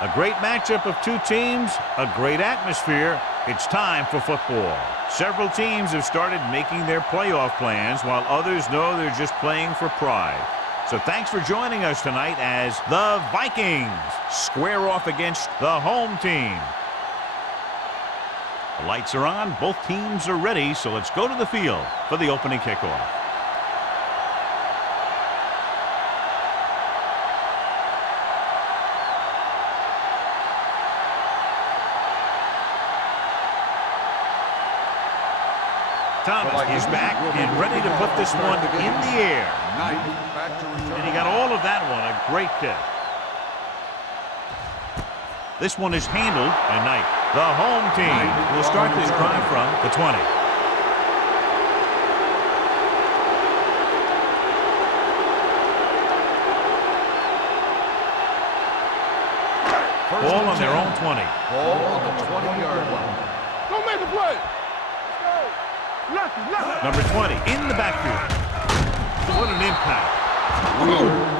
A great matchup of two teams, a great atmosphere. It's time for football. Several teams have started making their playoff plans while others know they're just playing for pride. So thanks for joining us tonight as the Vikings square off against the home team. The lights are on, both teams are ready, so let's go to the field for the opening kickoff. Thomas is back and ready to put this one in the air. And he got all of that one, a great kick. This one is handled, and Knight, the home team, will start this drive from the 20. Ball on their own 20. Ball on the 20-yard line. Don't make a play. Number 20 in the backfield. What an impact.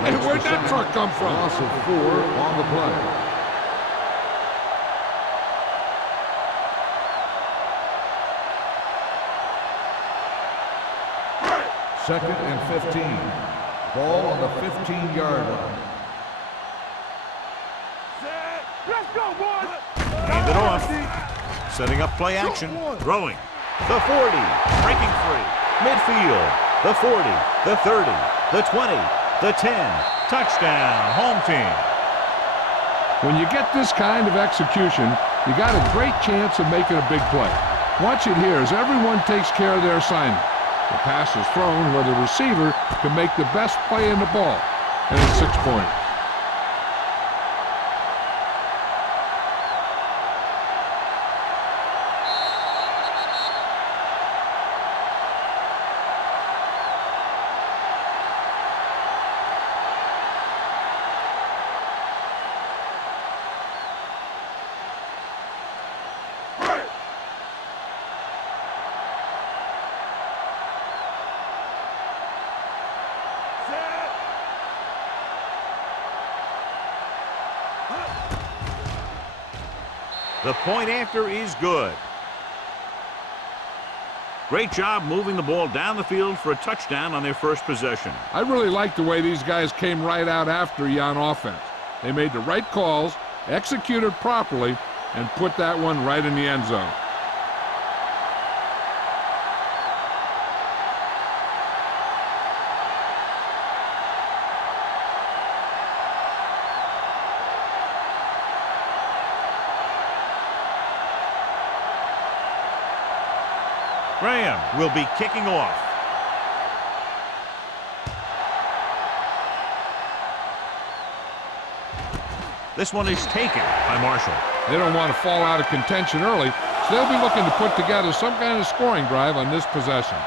Hey, where'd that truck come from? Loss of 4 on the play. Second and 15. Ball on the 15-yard line. Let's go, boys. Hand it off. Setting up play action. Throwing. The 40. Breaking free. Midfield. The 40. The 30. The 20. The 10. Touchdown. Home team. When you get this kind of execution, you got a great chance of making a big play. Watch it here as everyone takes care of their assignment. The pass is thrown where the receiver can make the best play in the ball, and it's 6 points. The point after is good. Great job moving the ball down the field for a touchdown on their first possession. I really like the way these guys came right out after you on offense. They made the right calls, executed properly, and put that one right in the end zone. Graham will be kicking off. This one is taken by Marshall. They don't want to fall out of contention early, so they'll be looking to put together some kind of scoring drive on this possession.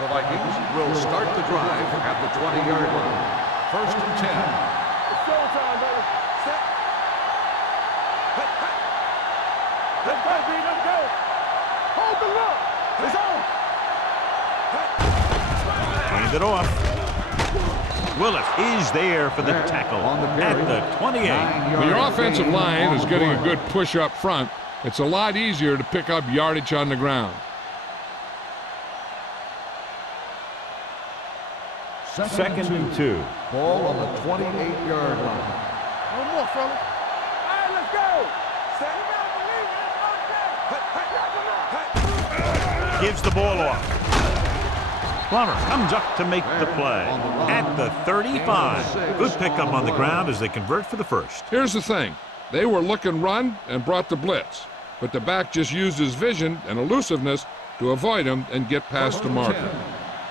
The Vikings will start the drive at the 20-yard line. First and 10. It's showtime, baby. Set. Let's go, B. Let's go. Hold the look. It's on. Hand it off. Willis is there for the tackle at the 28. When your offensive line is getting a good push up front, it's a lot easier to pick up yardage on the ground. Second and 2. Ball on the 28-yard line. One more, fella. All right, let's go. Set. Gives the ball off. Plummer comes up to make the play at the 35. Good pickup on the ground as they convert for the first. Here's the thing. They were looking run and brought the blitz, but the back just used his vision and elusiveness to avoid him and get past the marker.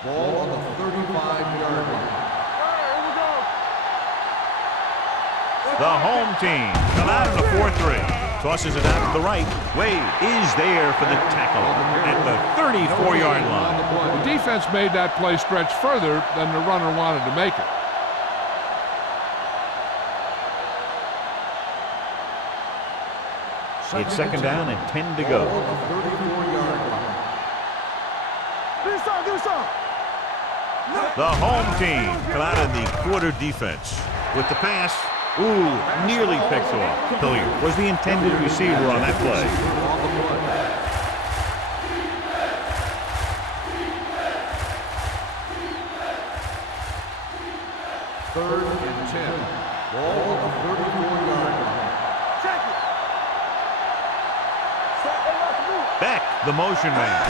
Ball on the 35-yard line. The home team come out in a 4-3. Tosses it out to the right. Wade is there for the tackle at the 34-yard line. The defense made that play stretch further than the runner wanted to make it. It's second down and 10 to go. Do something, do something. The home team come out in the quarter defense. With the pass, nearly picked off. Hilliard was the intended receiver on that play. Third and 10. Ball on the 34-yard line. Check it. Beck, the motion man.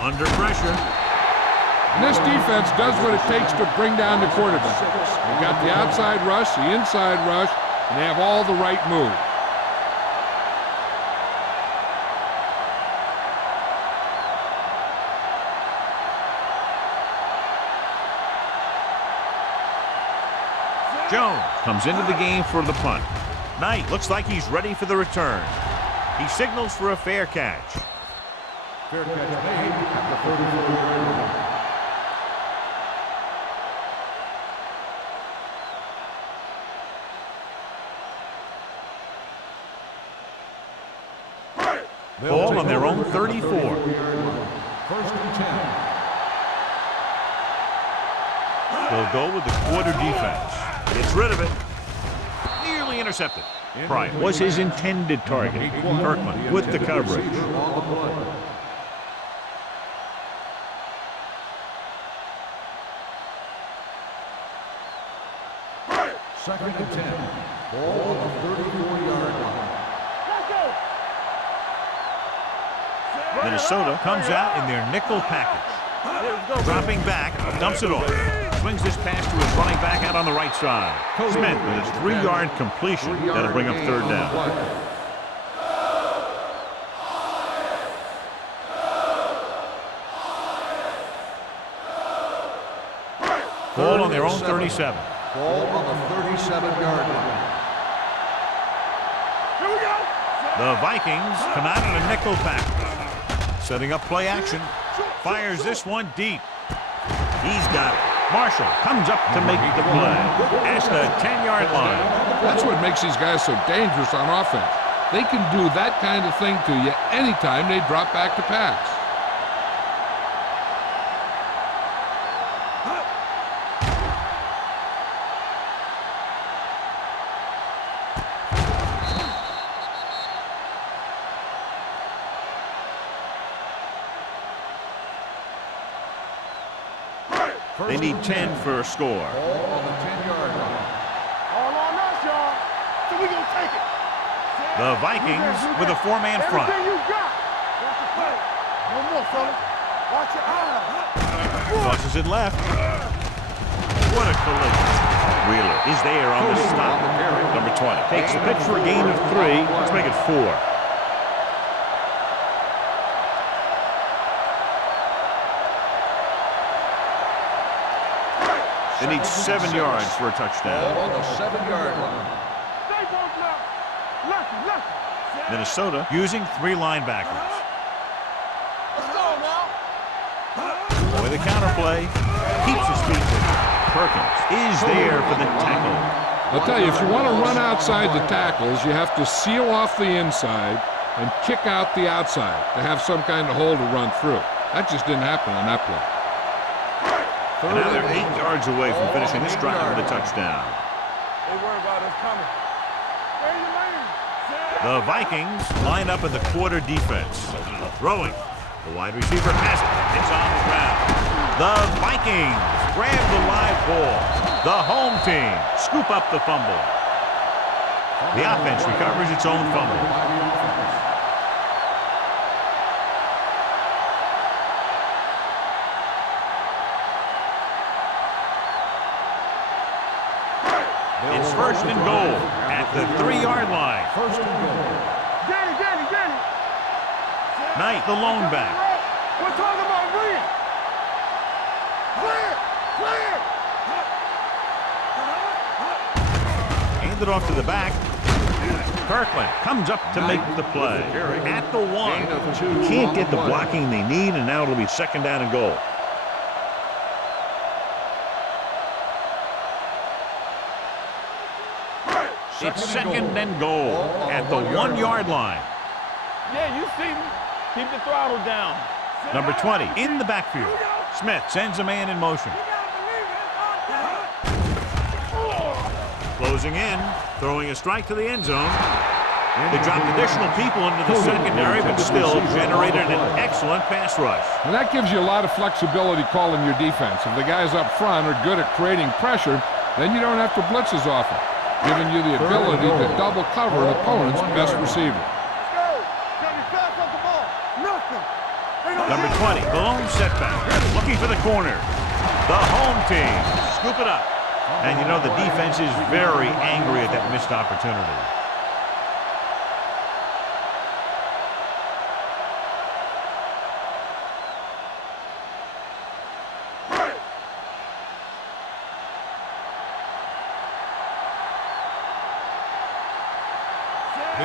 Under pressure. And this defense does what it takes to bring down the quarterback. They got the outside rush, the inside rush, and they have all the right moves. Jones comes into the game for the punt. Knight looks like he's ready for the return. He signals for a fair catch. Fair catch made at the 34-yard line. Ball on their own 34. First and 10. They'll go with the quarter defense. Gets rid of it. Nearly intercepted. Bryant was his intended target. Kirkland with the coverage. Second and 10. Ball on the 34-yard line. Minnesota comes out in their nickel package. Dropping back, dumps it off. Swings this pass to his running back out on the right side. Smith with his 3-yard completion. That'll bring up third down. Ball on their own 37. Ball on the 37-yard line. Here we go. The Vikings come out in a nickel package. Setting up play action. Fires this one deep. He's got it. Marshall comes up to make the play. At the 10-yard line. That's what makes these guys so dangerous on offense. They can do that kind of thing to you anytime they drop back to pass. They need 10 for a score. Ball on the 10-yard line. All on us, y'all. So we gonna take it. The Vikings with a 4-man front. Everything you got. Watch the play. One more, fella. Watch your eyes. Tosses it left. What a collision. Wheeler is there on the stop. Number 20 takes the pitch for a gain of 3. Let's make it 4. They need 7 yards for a touchdown. Ball on the 7-yard line. Stay both left. Left. Minnesota using 3 linebackers. Let's go now. With a counterplay, keeps his feet moving. Perkins is there for the tackle. I'll tell you, if you want to run outside the tackles, you have to seal off the inside and kick out the outside to have some kind of hole to run through. That just didn't happen on that play. And now they're 8 yards away from finishing this drive with a touchdown. They worry about us coming. Where you lane? The Vikings line up in the quarter defense. Throwing. The wide receiver has it. It's on the ground. The Vikings grab the live ball. The home team scoop up the fumble. The offense recovers its own fumble. It's first and goal at the 3-yard line. First and goal. Get it. Knight, the lone back. We're talking about real. Clear. Handed off to the back. Kirkland comes up to make the play. At the 1. Can't get the blocking they need, and now it'll be second down and goal. It's second and goal at the 1-yard line. Yeah, you see me. Keep the throttle down. Number 20 in the backfield. Smith sends a man in motion. Closing in, throwing a strike to the end zone. They dropped additional people into the secondary, but still generated an excellent pass rush. And that gives you a lot of flexibility calling your defense. If the guys up front are good at creating pressure, then you don't have to blitz as often, giving you the ability to double cover an opponent's best receiver. Number 20, the lone setback, looking for the corner. The home team scoop it up. And you know the defense is very angry at that missed opportunity.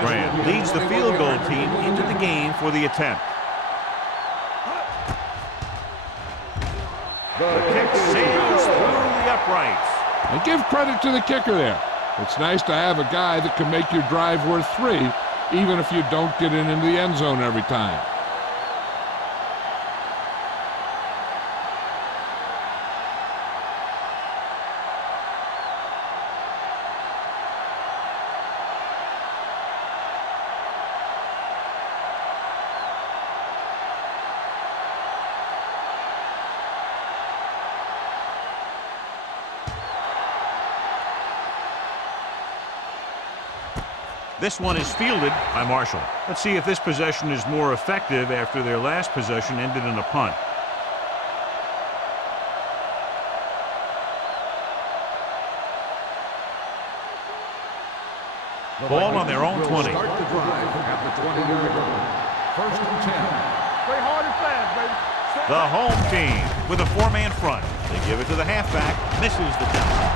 Graham leads the field goal team into the game for the attempt. The kick sails through the uprights. And give credit to the kicker there. It's nice to have a guy that can make your drive worth 3, even if you don't get it into the end zone every time. This one is fielded by Marshall. Let's see if this possession is more effective after their last possession ended in a punt. Ball on their own 20. Start the drive at the 20-yard line. First and 10. Play hard and fast, baby. The home team with a 4-man front. They give it to the halfback. Misses the tackle.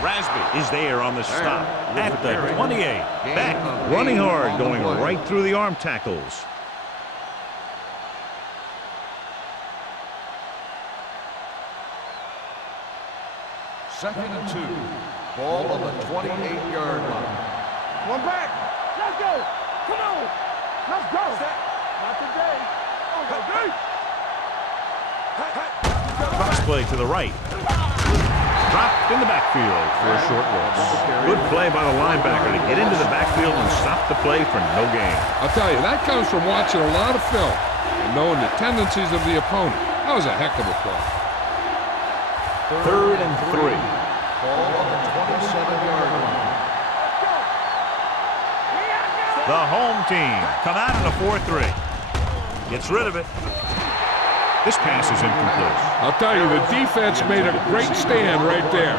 Rasby is there on the stop at the 28. Back running hard, going right through the arm tackles. Second and 2. Ball on the 28-yard line. One back. Let's go. Come on. Let's go. Not today. Cross play to the right. Dropped in the backfield for a short loss. Good play by the linebacker to get into the backfield and stop the play for no gain. I'll tell you, that comes from watching a lot of film and knowing the tendencies of the opponent. That was a heck of a play. Third and 3. Ball on the 27-yard line. The home team come out in a 4-3. Gets rid of it. This pass is incomplete. I'll tell you, the defense made a great stand right there.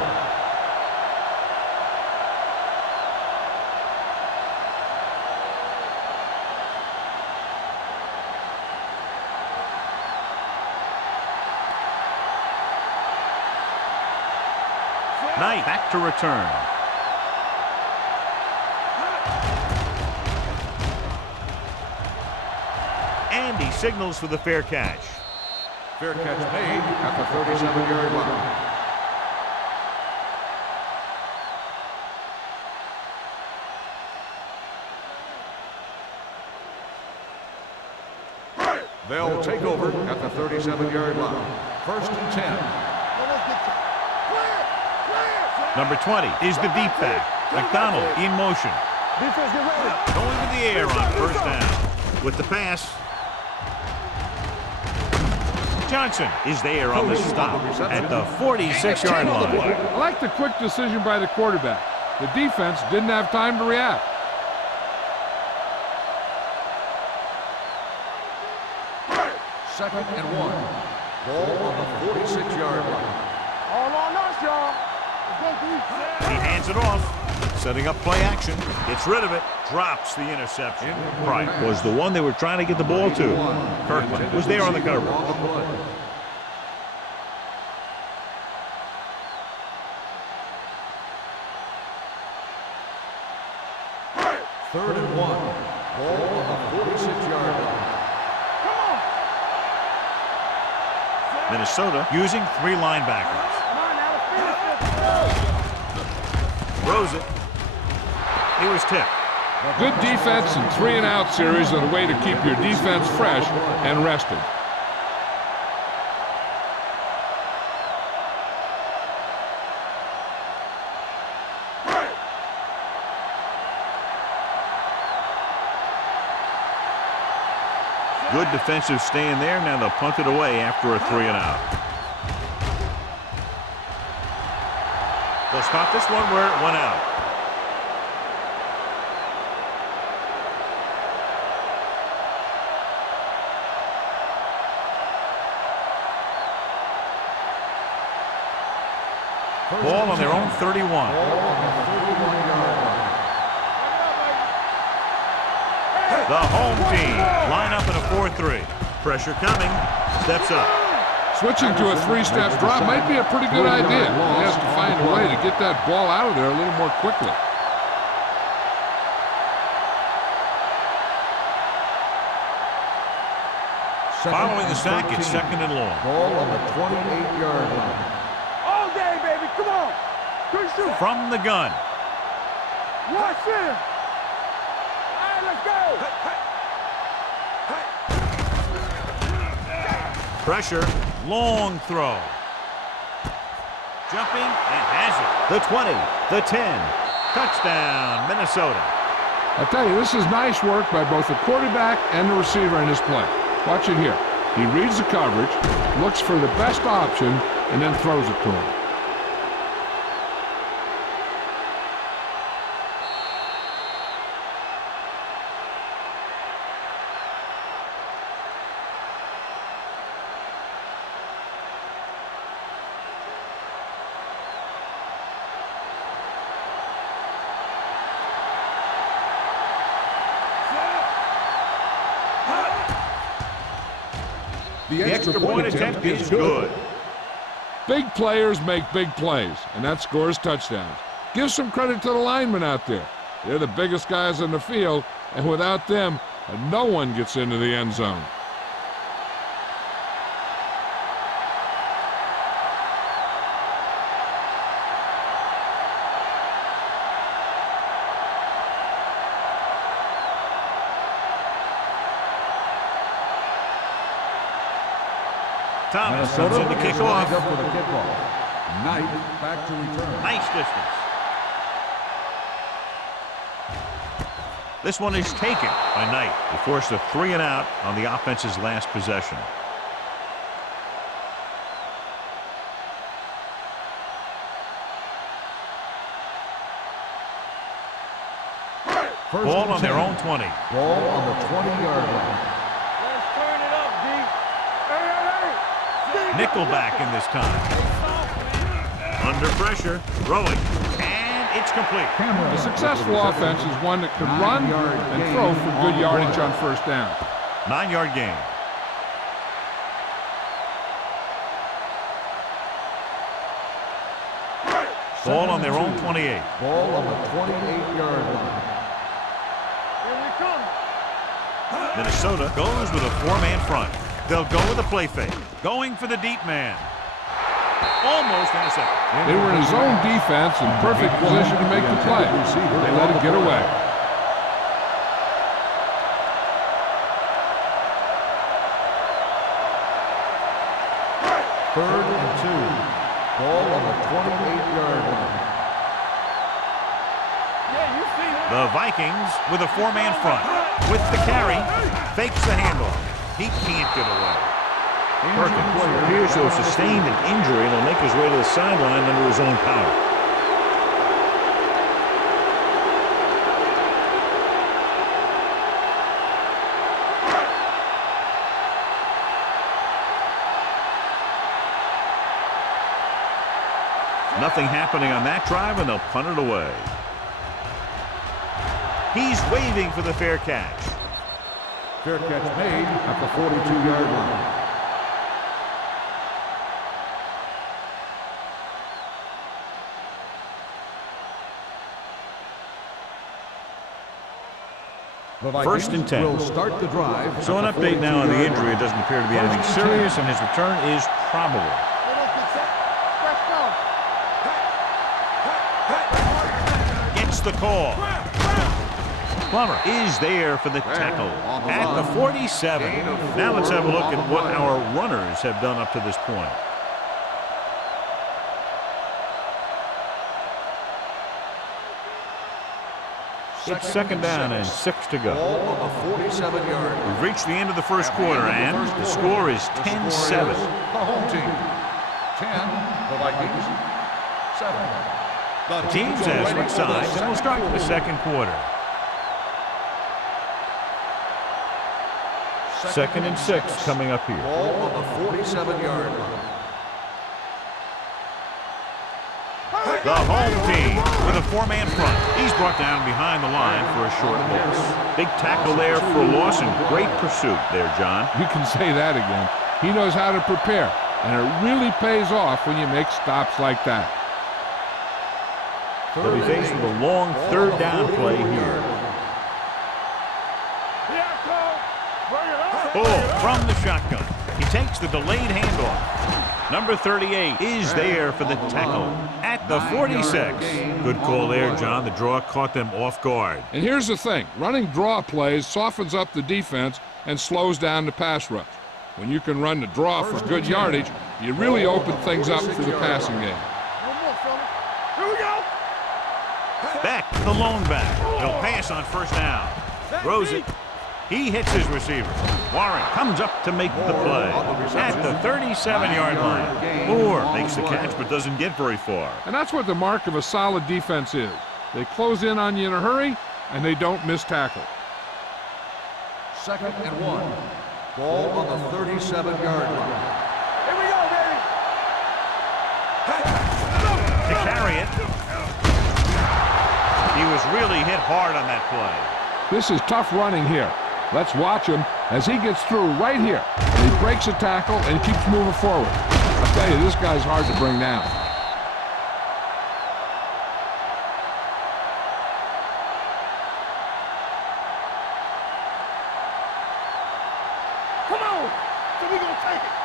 Knight back to return. And he signals for the fair catch. Fair catch made at the 37-yard line. They'll take over at the 37-yard line. First and 10. Number 20 is the deep back. McDonald in motion. Defense, get ready. Going to the air on first down. With the pass. Johnson is there on the stop at the 46-yard line. I like the quick decision by the quarterback. The defense didn't have time to react. Second and 1. Ball on the 46-yard line. All on us, y'all. He hands it off, setting up play action, gets rid of it, drops the interception. Pride was the one they were trying to get the ball to. Kirkland was there on the cover. Third and 1. Ball on the 46-yard line. Minnesota using 3 linebackers. Throws it. He was tipped. Good defense and 3-and-out series are the way to keep your defense fresh and rested. Good defensive stand there. Now they'll punt it away after a 3-and-out. They'll stop this one where it went out. Ball on their own 31. The home team line up in a 4-3. Pressure coming. Steps up. Switching to a 3-step drop might be a pretty good idea. He has to find a way to get that ball out of there a little more quickly. Following the sack, it's 2nd and long. Ball on the 28-yard line. All day, baby. Come on. Good shoot. From the gun. Watch him. All right, let's go. Pressure. Long throw. Jumping and has it. The 20. The 10. Touchdown, Minnesota. I tell you, this is nice work by both the quarterback and the receiver in this play. Watch it here. He reads the coverage, looks for the best option, and then throws it to him. The extra point attempt is good. Big players make big plays, and that scores touchdowns. Give some credit to the linemen out there. They're the biggest guys on the field, and without them, no one gets into the end zone. Thomas comes in to kick off. Up for the kickoff. Knight back to return. Nice distance. This one is taken by Knight. He forced a 3-and-out on the offense's last possession. Ball on their own 20. Ball on the 20-yard line. Let's turn it up, D. Nickelback in this time. Under pressure, throwing, and it's complete. A successful offense is one that can run and throw for good yardage on first down. 9-yard gain. Ball on their own 28. Ball on the 28-yard line. Here we come. Minnesota goes with a 4-man front. They'll go with a play fake. Going for the deep man. Almost intercepted. They were in zone defense in perfect position to make the play. They let it get away. Third and 2. Ball on the 28-yard line. Yeah, you see that. The Vikings with a 4-man front. With the carry, fakes the handoff. He can't get away. Perkins appears to have sustained an injury and will make his way to the sideline under his own power. Nothing happening on that drive, and they'll punt it away. He's waving for the fair catch. Fair catch made at the 42-yard line. First and 10. Will start the drive. So an update now on the injury. It doesn't appear to be anything serious, and his return is probable. Gets the call. Plummer is there for the tackle at the 47. Now let's have a look at what our runners have done up to this point. It's second down and 6 to go. Ball on the 47-yard line. We've reached the end of the first quarter, and the score is 10-7. The home team. 10, the Vikings. 7. The teams have switched sides, and we'll start the second quarter. Second and 6 coming up here. Ball on the 47-yard line. The home team with a 4-man front. He's brought down behind the line for a short loss. Big tackle there for a loss and great pursuit there, John. You can say that again. He knows how to prepare, and it really pays off when you make stops like that. They'll be faced with a long third down play here. Oh, from the shotgun. He takes the delayed handoff. Number 38 is there for the tackle at the 46. Good call there, John. The draw caught them off guard. And here's the thing. Running draw plays softens up the defense and slows down the pass rush. When you can run the draw for good yardage, you really open things up for the passing game. Here we go. Back, the lone back. He'll pass on first down. Throws it. He hits his receiver. Warren comes up to make the play at the 37-yard line. Moore makes the catch but doesn't get very far. And that's what the mark of a solid defense is. They close in on you in a hurry, and they don't miss tackle. Second and 1. Ball on the 37-yard line. Here we go, baby. To carry it. He was really hit hard on that play. This is tough running here. Let's watch him as he gets through right here. And he breaks a tackle and keeps moving forward. I tell you, this guy's hard to bring down. Come on. So we gonna take it.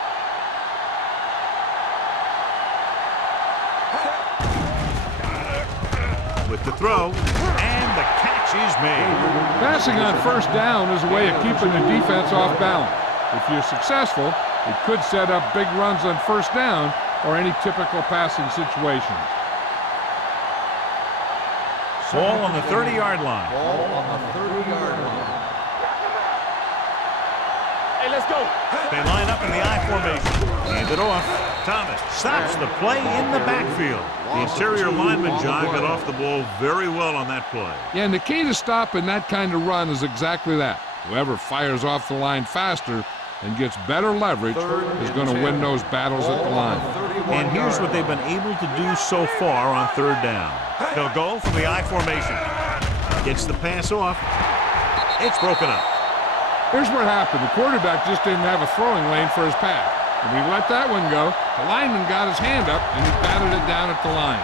With the throw, and the catch is made. Passing on first down is a way of keeping the defense off balance. If you're successful, it could set up big runs on first down or any typical passing situation. Ball on the 30-yard line. Ball on the 30-yard line. Hey, let's go. They line up in the I formation. Hand it off. Thomas stops the play in the backfield. The interior lineman, John, got off the ball very well on that play. Yeah, and the key to stopping that kind of run is exactly that. Whoever fires off the line faster and gets better leverage is going to win those battles at the line. And here's what they've been able to do so far on third down. They'll go from the I formation. Gets the pass off. It's broken up. Here's what happened. The quarterback just didn't have a throwing lane for his pass. When he let that one go, the lineman got his hand up and he batted it down at the line.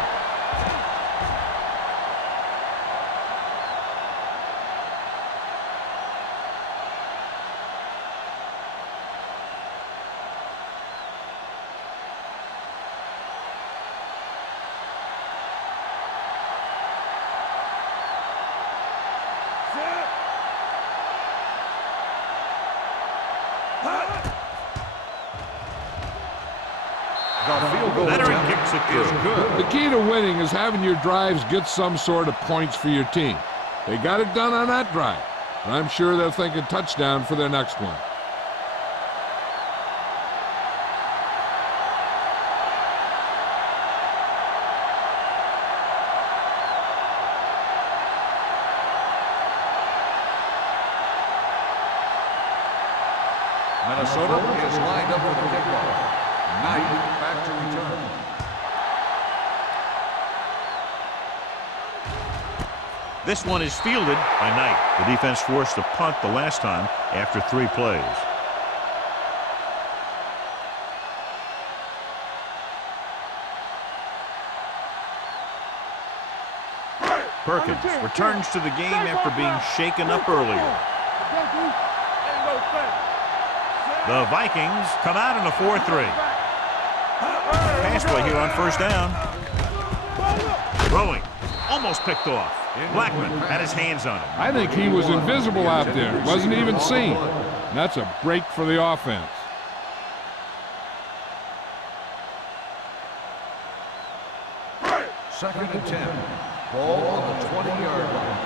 Veteran kicks it through. The key to winning is having your drives get some sort of points for your team. They got it done on that drive, and I'm sure they're thinking touchdown for their next one. Minnesota is lined up for the kickoff. Knight back to return. This one is fielded by Knight. The defense forced a punt the last time after 3 plays. Perkins returns to the game after being shaken up earlier. The Vikings come out in a 4-3. Pass play here on first down. Throwing. Almost picked off. Blackman had his hands on him. I think he was invisible out there. Wasn't even seen. And that's a break for the offense. Second and 10. Ball on the 20-yard line.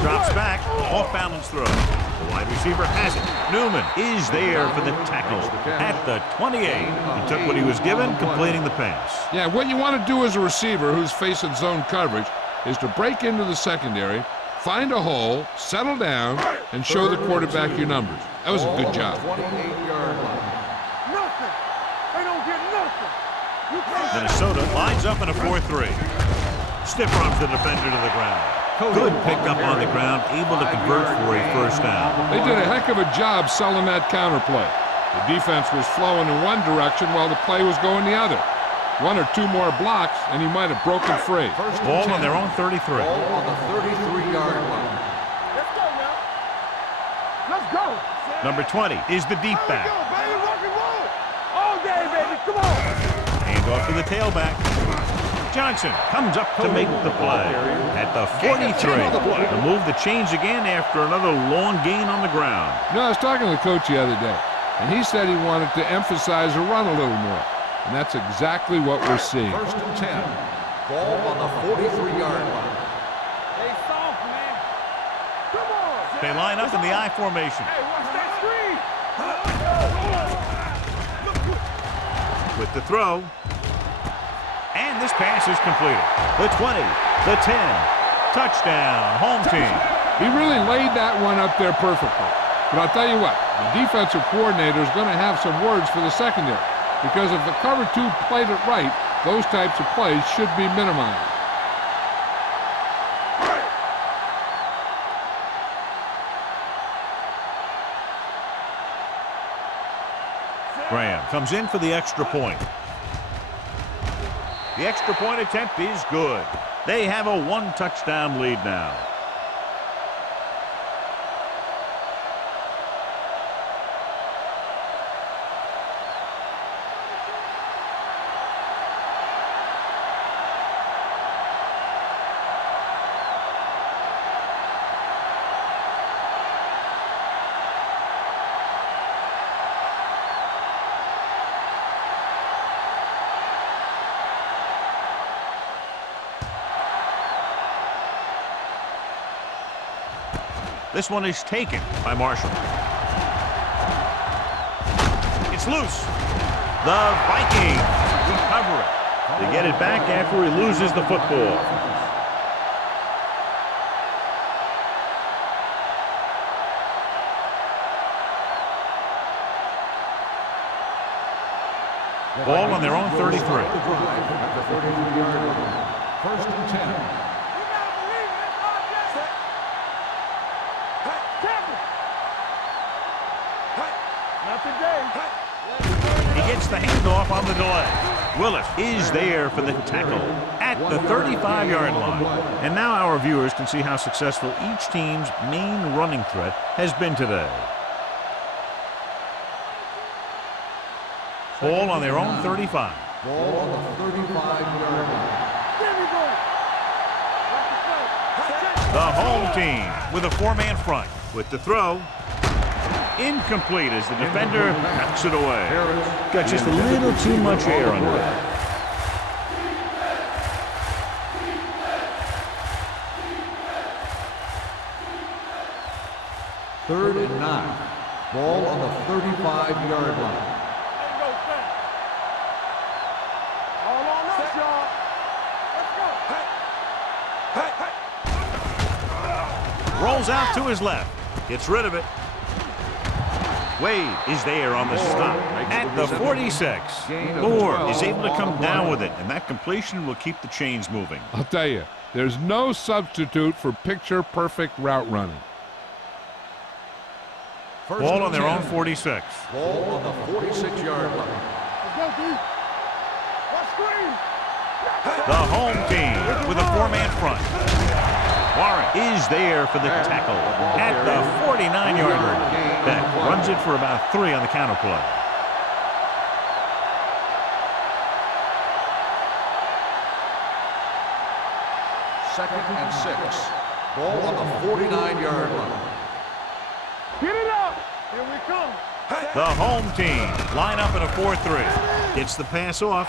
Drops back, off-balance throw. The wide receiver has it. Newman is there for the tackle at the 28. He took what he was given, completing the pass. Yeah, what you want to do as a receiver who's facing zone coverage is to break into the secondary, find a hole, settle down, and show the quarterback your numbers. That was a good job. 28-yard line. Nothing. They don't get nothing. Minnesota lines up in a 4-3. Stiff arms the defender to the ground. Good pickup on the ground, able to convert for a first down. They did a heck of a job selling that counterplay. The defense was flowing in one direction while the play was going the other. One or two more blocks, and he might have broken free. Ball on their own 33. Ball on the 33-yard line. Let's go now. Let's go. Number 20 is the deep back. Go, baby. Rock and roll. All day, baby. Come on. Hand off to the tailback. Johnson comes up to make the play at the 43. The move to change again after another long gain on the ground. You know, I was talking to the coach the other day, and he said he wanted to emphasize the run a little more. And that's exactly what we're seeing. First and 10. Ball on the 43-yard line. Hey, soft, man. Come on. They line up in the I formation. Hey, watch that screen. With the throw. And this pass is completed. The 20, the 10. Touchdown, home team. He really laid that one up there perfectly. But I'll tell you what, the defensive coordinator is going to have some words for the secondary. Because if the cover two played it right, those types of plays should be minimized. Graham comes in for the extra point. The extra point attempt is good. They have a one-touchdown lead now. This one is taken by Marshall. It's loose. The Vikings recover it. They get it back after he loses the football. Ball on their own 33. At the 33-yard line. First and 10. He gets the handoff on the delay. Willis is there for the tackle at the 35-yard line. And now our viewers can see how successful each team's main running threat has been today. Ball on their own 35. Ball on the 35-yard line. The home team with a four-man front. With the throw. Incomplete as the defender knocks it away. Got just a little too much air under it. Third and 9. Ball on the 35-yard line. All on us, y'all. Let's go. Rolls out to his left. Gets rid of it. Wade is there on the stop at the 46. Moore is able to come down with it, and that completion will keep the chains moving. I'll tell you, there's no substitute for picture-perfect route running. Ball on their own 46. Ball on the 46-yard line. Let's go, D. Let's screen. The home team with a four-man front. Warren is there for the tackle at the 49-yard line. Beck runs it for about 3 on the counter play. Second and 6. Ball on the 49-yard line. Get it up. Here we come. The home team line up in a 4-3. Gets the pass off.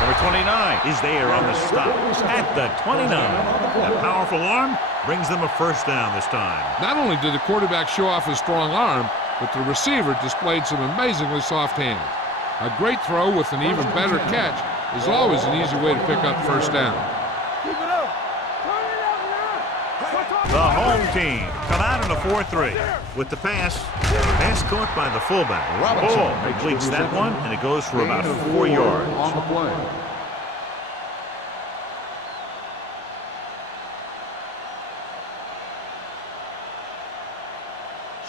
Number Number 29 is there on the stop at the 29. That powerful arm brings them a first down this time. Not only did the quarterback show off his strong arm, but the receiver displayed some amazingly soft hands. A great throw with an even better catch is always an easy way to pick up first down. Keep it up. Turn it up now. The home team come out in a 4-3 with the pass. Pass caught by the fullback. Ball completes that one, and it goes for about 4 yards. On the play.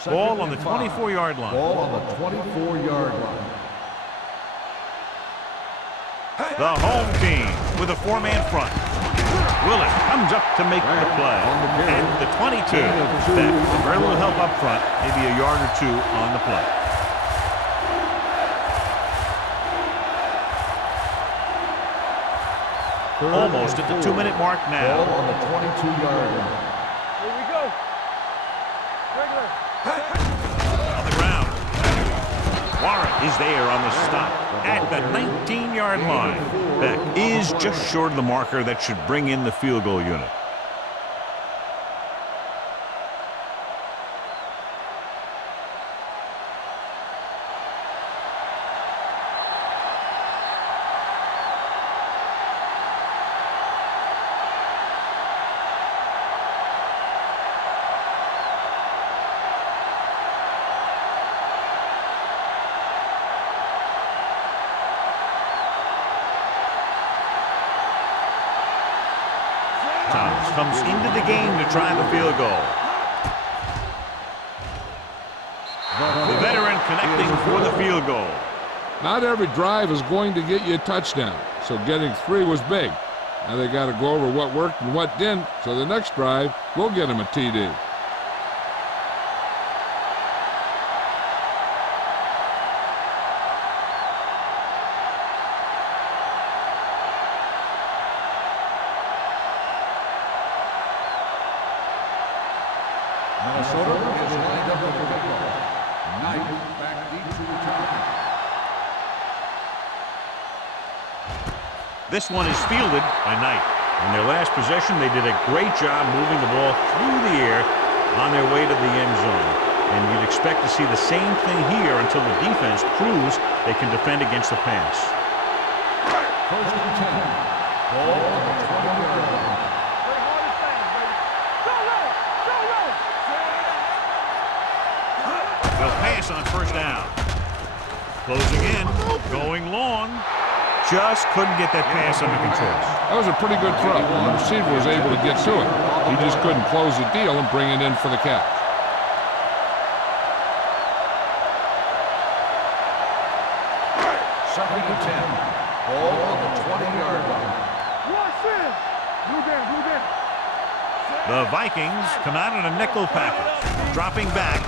Ball on the 24-yard line. Ball on the 24-yard line. The home team with a 4-man front. Willis comes up to make the play at the 22. That very little help up front, maybe a yard or two on the play. Almost at the 2-minute mark now. Ball on the 22-yard line. Here we go. Regular. On the ground. Warren is there on the stop at the 19-yard line. That is just short of the marker that should bring in the field goal unit. Thomas comes into the game to try the field goal. The veteran connecting for the field goal. Not every drive is going to get you a touchdown, so getting 3 was big. Now they got to go over what worked and what didn't, so the next drive will get them a TD. Minnesota is lined up for the kickoff. Knight back deep to return. This one is fielded by Knight. In their last possession, they did a great job moving the ball through the air on their way to the end zone. And you'd expect to see the same thing here until the defense proves they can defend against the pass. First and 10. Ball on the 20-yard line. Play hard and fast, baby. Go low. Go low. They'll pass on first down. Closing in, going long. Just couldn't get that pass under control. That was a pretty good throw, and the receiver was able to get to it. He just couldn't close the deal and bring it in for the catch. Second and 10. Ball on the 20-yard line. Watch in. Blue down. Blue down. The Vikings come out in a nickel package. Dropping back.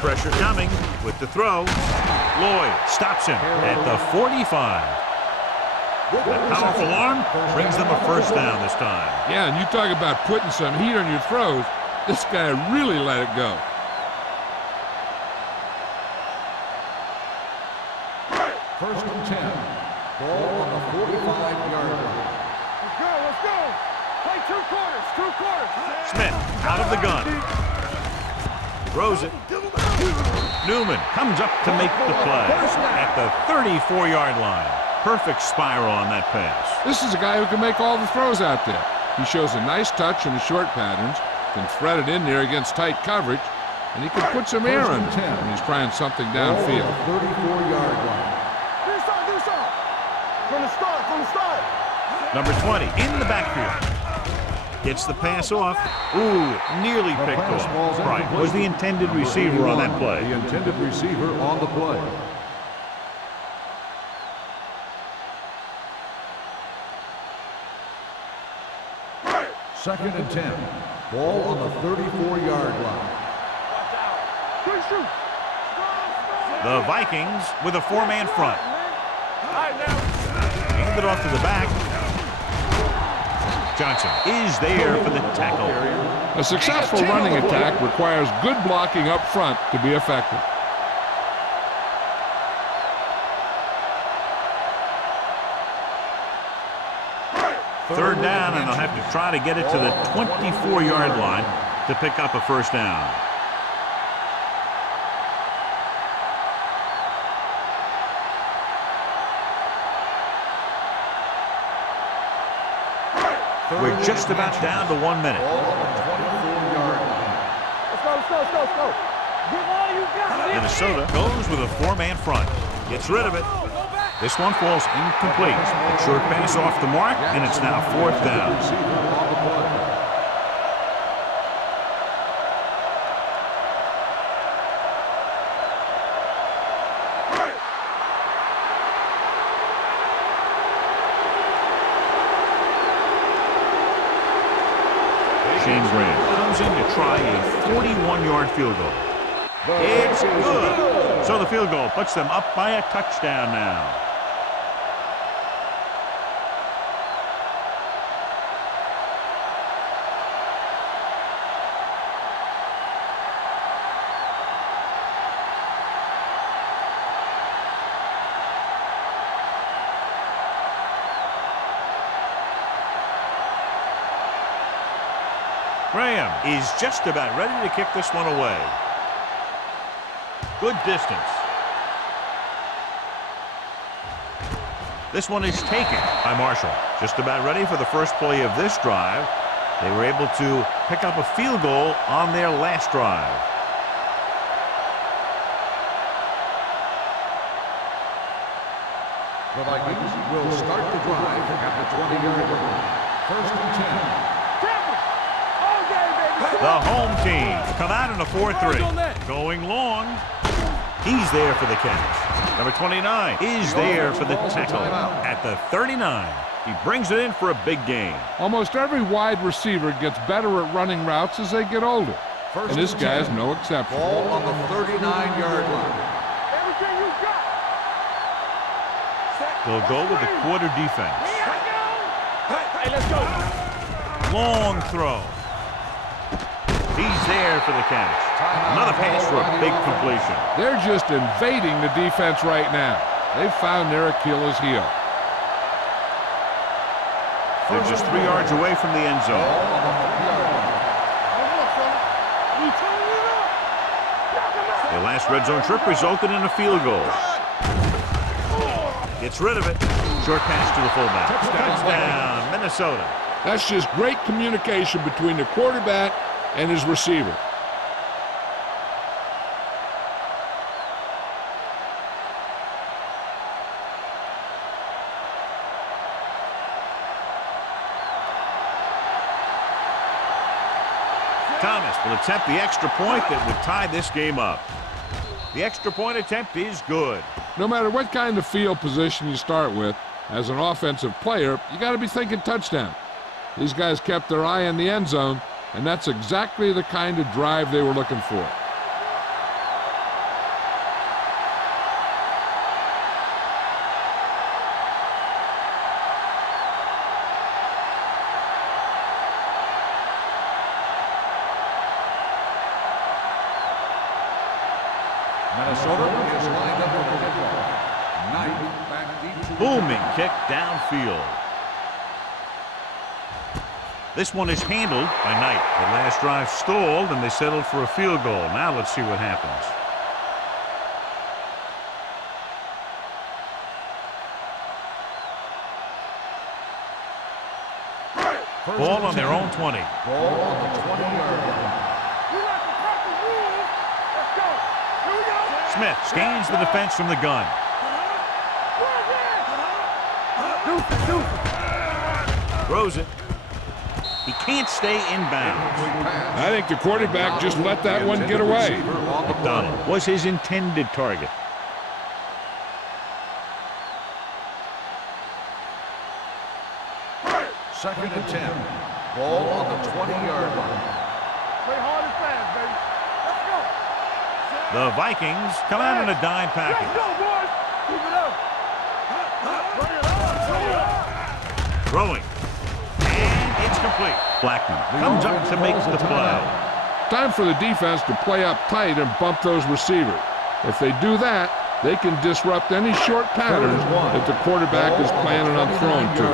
Pressure coming with the throw. Lloyd stops him at the 45. That powerful arm brings them a first down this time. Yeah, and you talk about putting some heat on your throws. This guy really let it go. First and 10. Ball on the 45-yard line. Let's go. Let's go. Play 2 quarters. 2 quarters. Smith out of the gun. Throws it. Newman comes up to make the play at the 34-yard line. Perfect spiral on that pass. This is a guy who can make all the throws out there. He shows a nice touch in the short patterns, can thread it in there against tight coverage, and he can put some air in it when he's trying something downfield. 34-yard line. This side. This side. From the start. From the start. Number 20 in the backfield. Gets the pass off. Ooh, nearly picked off. Right, was the intended receiver on that play. The intended receiver on the play. Second and 10. Ball on the 34-yard line. Good shoot. The Vikings with a 4-man front. All right, now. Hand it off to the back. Johnson is there for the tackle. A successful running attack requires good blocking up front to be effective. Third down, and they'll have to try to get it to the 24-yard line to pick up a first down. We're just about down to 1 minute. Minnesota goes with a four-man front. Gets rid of it. This one falls incomplete. A short pass off the mark, and it's now fourth down. Shane Graham comes in to try a 41-yard field goal. It's good. So the field goal puts them up by a touchdown now. Graham is just about ready to kick this one away. Good distance. This one is taken by Marshall. Just about ready for the first play of this drive. They were able to pick up a field goal on their last drive. The Vikings will start the drive at the 20-yard line. First and 10. The home team come out in a 4-3. Going long. He's there for the catch. Number 29 is there for the tackle at the 39. He brings it in for a big gain. Almost every wide receiver gets better at running routes as they get older. And this guy's no exception. Ball on the 39-yard line. Everything you got. They'll go with the quarter defense. Hey, let's go. Long throw. He's there for the catch. Another pass for a big completion. They're just invading the defense right now. They've found their Achilles heel. They're just 3 yards away from the end zone. The last red zone trip resulted in a field goal. Gets rid of it. Short pass to the fullback. Touchdown, Minnesota. That's just great communication between the quarterback and his receiver. Thomas will attempt the extra point that would tie this game up. The extra point attempt is good. No matter what kind of field position you start with, as an offensive player, you got to be thinking touchdown. These guys kept their eye on the end zone, and that's exactly the kind of drive they were looking for. Minnesota is lined up for the kickoff. Knight back deep. Booming kick downfield. This one is handled by Knight. The last drive stalled, and they settled for a field goal. Now let's see what happens. Ball on their own 20. Ball on the 20-yard line. Smith scans the defense from the gun. Throws it. He can't stay inbounds. I think the quarterback just let that one get away. McDonald was his intended target. Second and 10. Ball on the 20-yard line. Play hard and fast, baby. Let's go. The Vikings come out in a dime package. Let's go, boys. Keep it up. Bring it on. Throwing. And it's complete. Blackman comes up to make the play. Time for the defense to play up tight and bump those receivers. If they do that, they can disrupt any short patterns that the quarterback is planning on throwing to.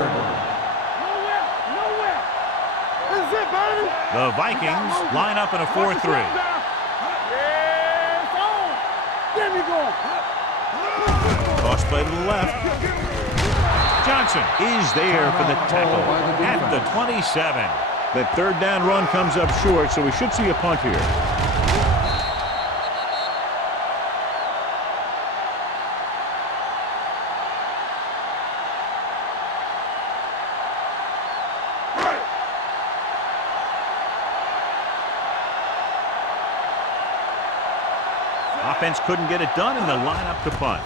The Vikings line up in a 4-3. Yes, on. There we go. Toss play to the left. Johnson is there for the tackle at the 27. That third down run comes up short, so we should see a punt here. Offense couldn't get it done, and they'll line up to punt.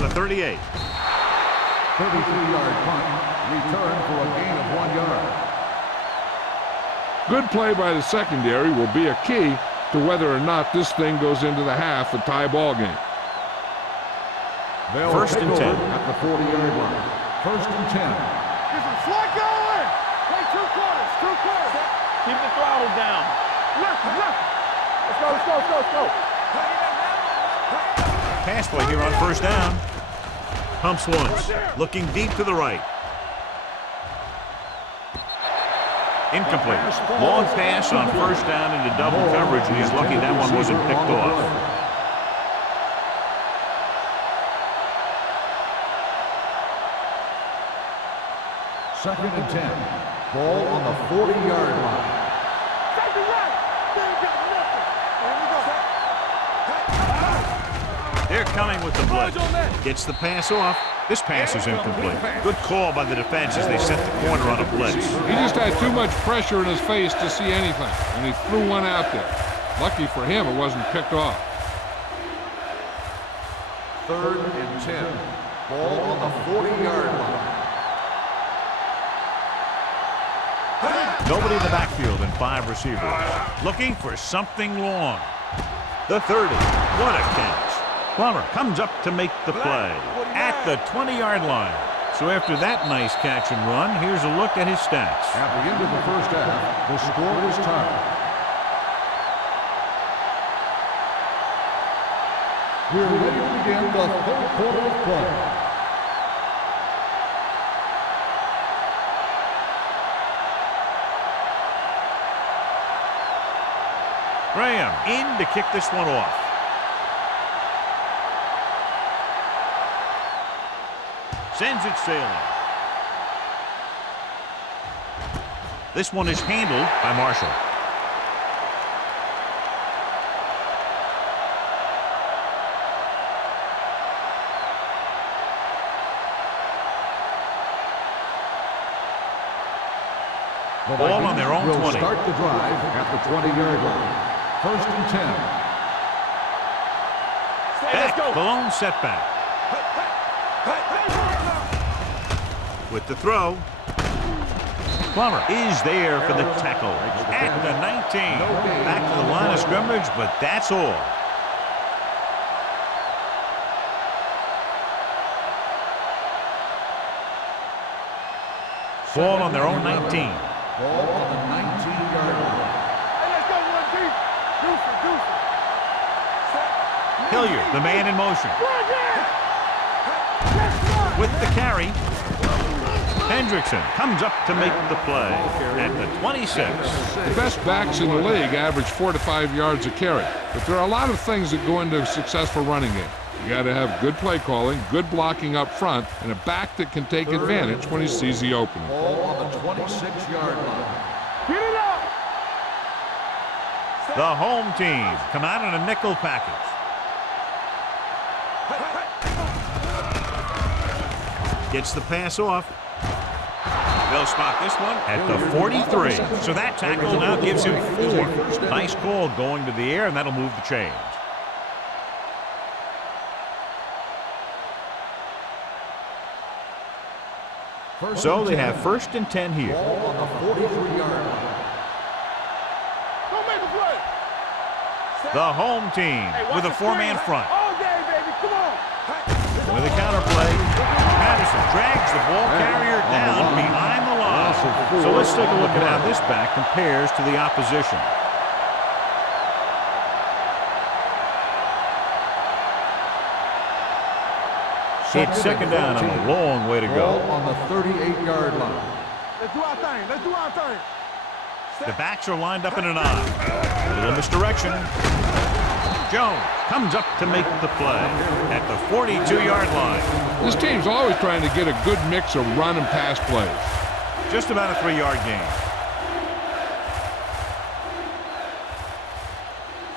The 38. 33-yard punt. Return for a gain of 1 yard. Good play by the secondary will be a key to whether or not this thing goes into the half, a tie ball game. They'll First take and over 10. at the 40-yard line. First and 10. Get some slack going. Play 2 quarters. 2 quarters. Keep the throttle down. Left. Let's go. Pass play here on first down. Pumps once. Looking deep to the right. Incomplete. Long pass on first down into double coverage, and he's lucky that one wasn't picked off. Second and 10. Ball on the 40-yard line. Take it right. There we go. They're coming with the blitz. Gets the pass off. This pass is incomplete. Good call by the defense as they set the corner on a blitz. He just had too much pressure in his face to see anything, and he threw one out there. Lucky for him, it wasn't picked off. Third and 10. Ball on the 40-yard line. Nobody in the backfield and 5 receivers. Looking for something long. The 30. What a catch. Plummer comes up to make the play at the 20-yard line. So after that nice catch and run, here's a look at his stats. At the end of the first half, the score is tied. We're ready to begin the third quarter of play. Graham in to kick this one off. Sends it sailing. This one is handled by Marshall. The Ball on their own will 20. Start the drive at the 20-yard line. First and 10. Back, the lone setback. With the throw. Plummer is there for the tackle at the 19. Back to the line of scrimmage, but that's all. Ball on their own 19. Ball on the 19-yard line. Hey, let's go one deep. Deuce. Hilliard, the man in motion. With the carry. Hendrickson comes up to make the play at the 26. The best backs in the league average 4 to 5 yards a carry, but there are a lot of things that go into a successful running game. You got to have good play calling, good blocking up front, and a back that can take advantage when he sees the opening. Ball on the 26-yard line. Get it up. The home team come out in a nickel package. Gets the pass off. They'll spot this one at the 43. So that tackle now gives him 4. Nice call going to the air, and that'll move the chains. So they have first and 10 here. Ball on the 43-yard line. Don't make a play. The home team with a 4-man front. All day, baby. Come on. With a counter play, Patterson drags the ball carrier down behind the line. So let's take a look at how this back compares to the opposition. It's second down and a long way to Ball go. on the 38-yard line. Let's do our thing. Let's do our thing. The backs are lined up in an eye. A little misdirection. Jones comes up to make the play at the 42-yard line. This team's always trying to get a good mix of run and pass plays. Just about a 3-yard gain.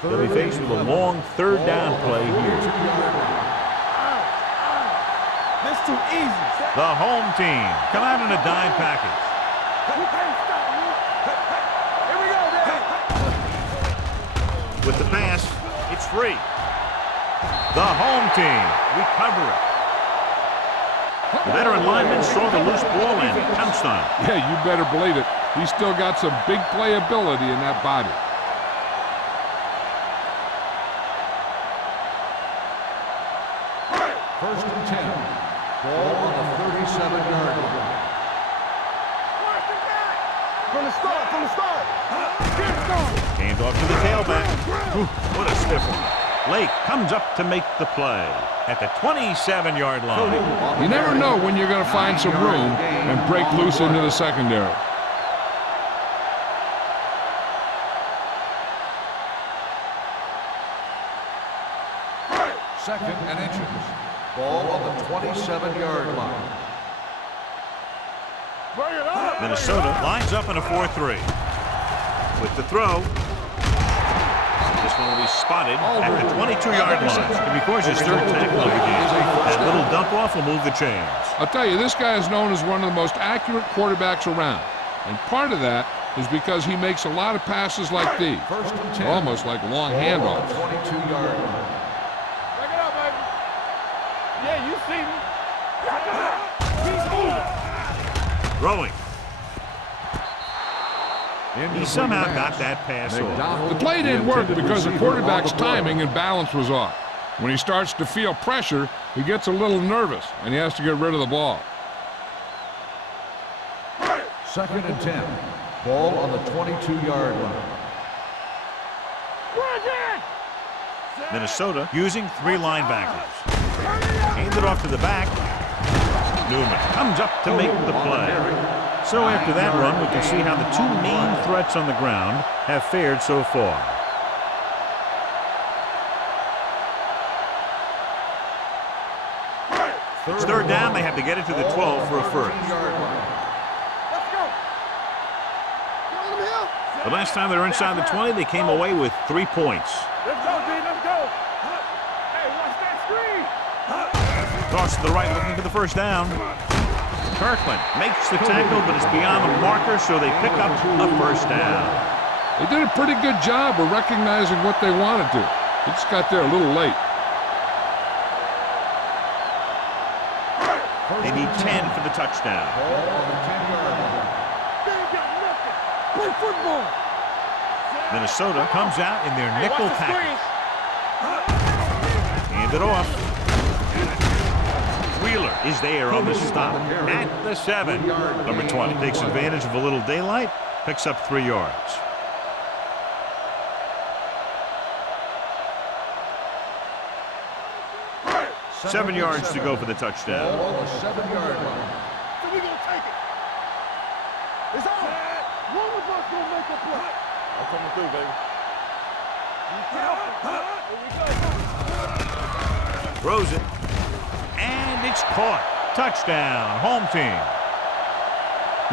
They'll be faced with a long third down play here. This too easy. The home team come out in a dime package. We can't stop you. Here we go, Dad. With the pass, it's free. The home team recover it. The veteran lineman saw the loose ball and pounced on it. Yeah, you better believe it. He's still got some big playability in that body. First and 10. Ball on the 37-yard line. From the start. Get it going. Hand off to the tailback. Whew, what a stiff one. Lake comes up to make the play at the 27-yard line. You never know when you're going to find some room and break loose into the secondary. Second and inches. Ball on the 27-yard line. Bring it up. Minnesota lines up in a 4-3. With the throw. This one will be spotted at the 22-yard line. It'll be Course's third tackle of the game. That little dump off will move the chains. I'll tell you, this guy is known as one of the most accurate quarterbacks around. And part of that is because he makes a lot of passes like these. First and 10. Almost like long handoffs. 22-yard line. Back it up, baby. Yeah, you see me. Throwing. He somehow got that pass off. The play didn't work because the quarterback's timing and balance was off. When he starts to feel pressure, he gets a little nervous, and he has to get rid of the ball. Second and 10. Ball on the 22-yard line. Minnesota using 3 linebackers. Hand it off to the back. Newman comes up to make the play. So after that run, we can see how the 2 main threats on the ground have fared so far. It's third down. They have to get it to the 12 for a first. Let's go. Get on him. The last time they were inside the 20, they came away with 3 points. Let's go, D. Let's go. Hey, watch that screen. Toss to the right, looking for the first down. Kirkland makes the tackle, but it's beyond the marker, so they pick up a first down. They did a pretty good job of recognizing what they wanted to. They just got there a little late. They need 10 for the touchdown. Ball on the 10-yard line. They ain't got nothing. Play football. Minnesota comes out in their Hey, nickel watch the package. screen. Hand it off. Wheeler is there on the stop at the 7. Number 20 takes advantage of a little daylight, picks up 3 yards. Seven yards to go for the touchdown. Ball on the 7-yard line. So we gonna take it. It's on. One of us gonna make a play. I'm coming through, baby. Be careful. Throws it. And it's caught. Touchdown, home team.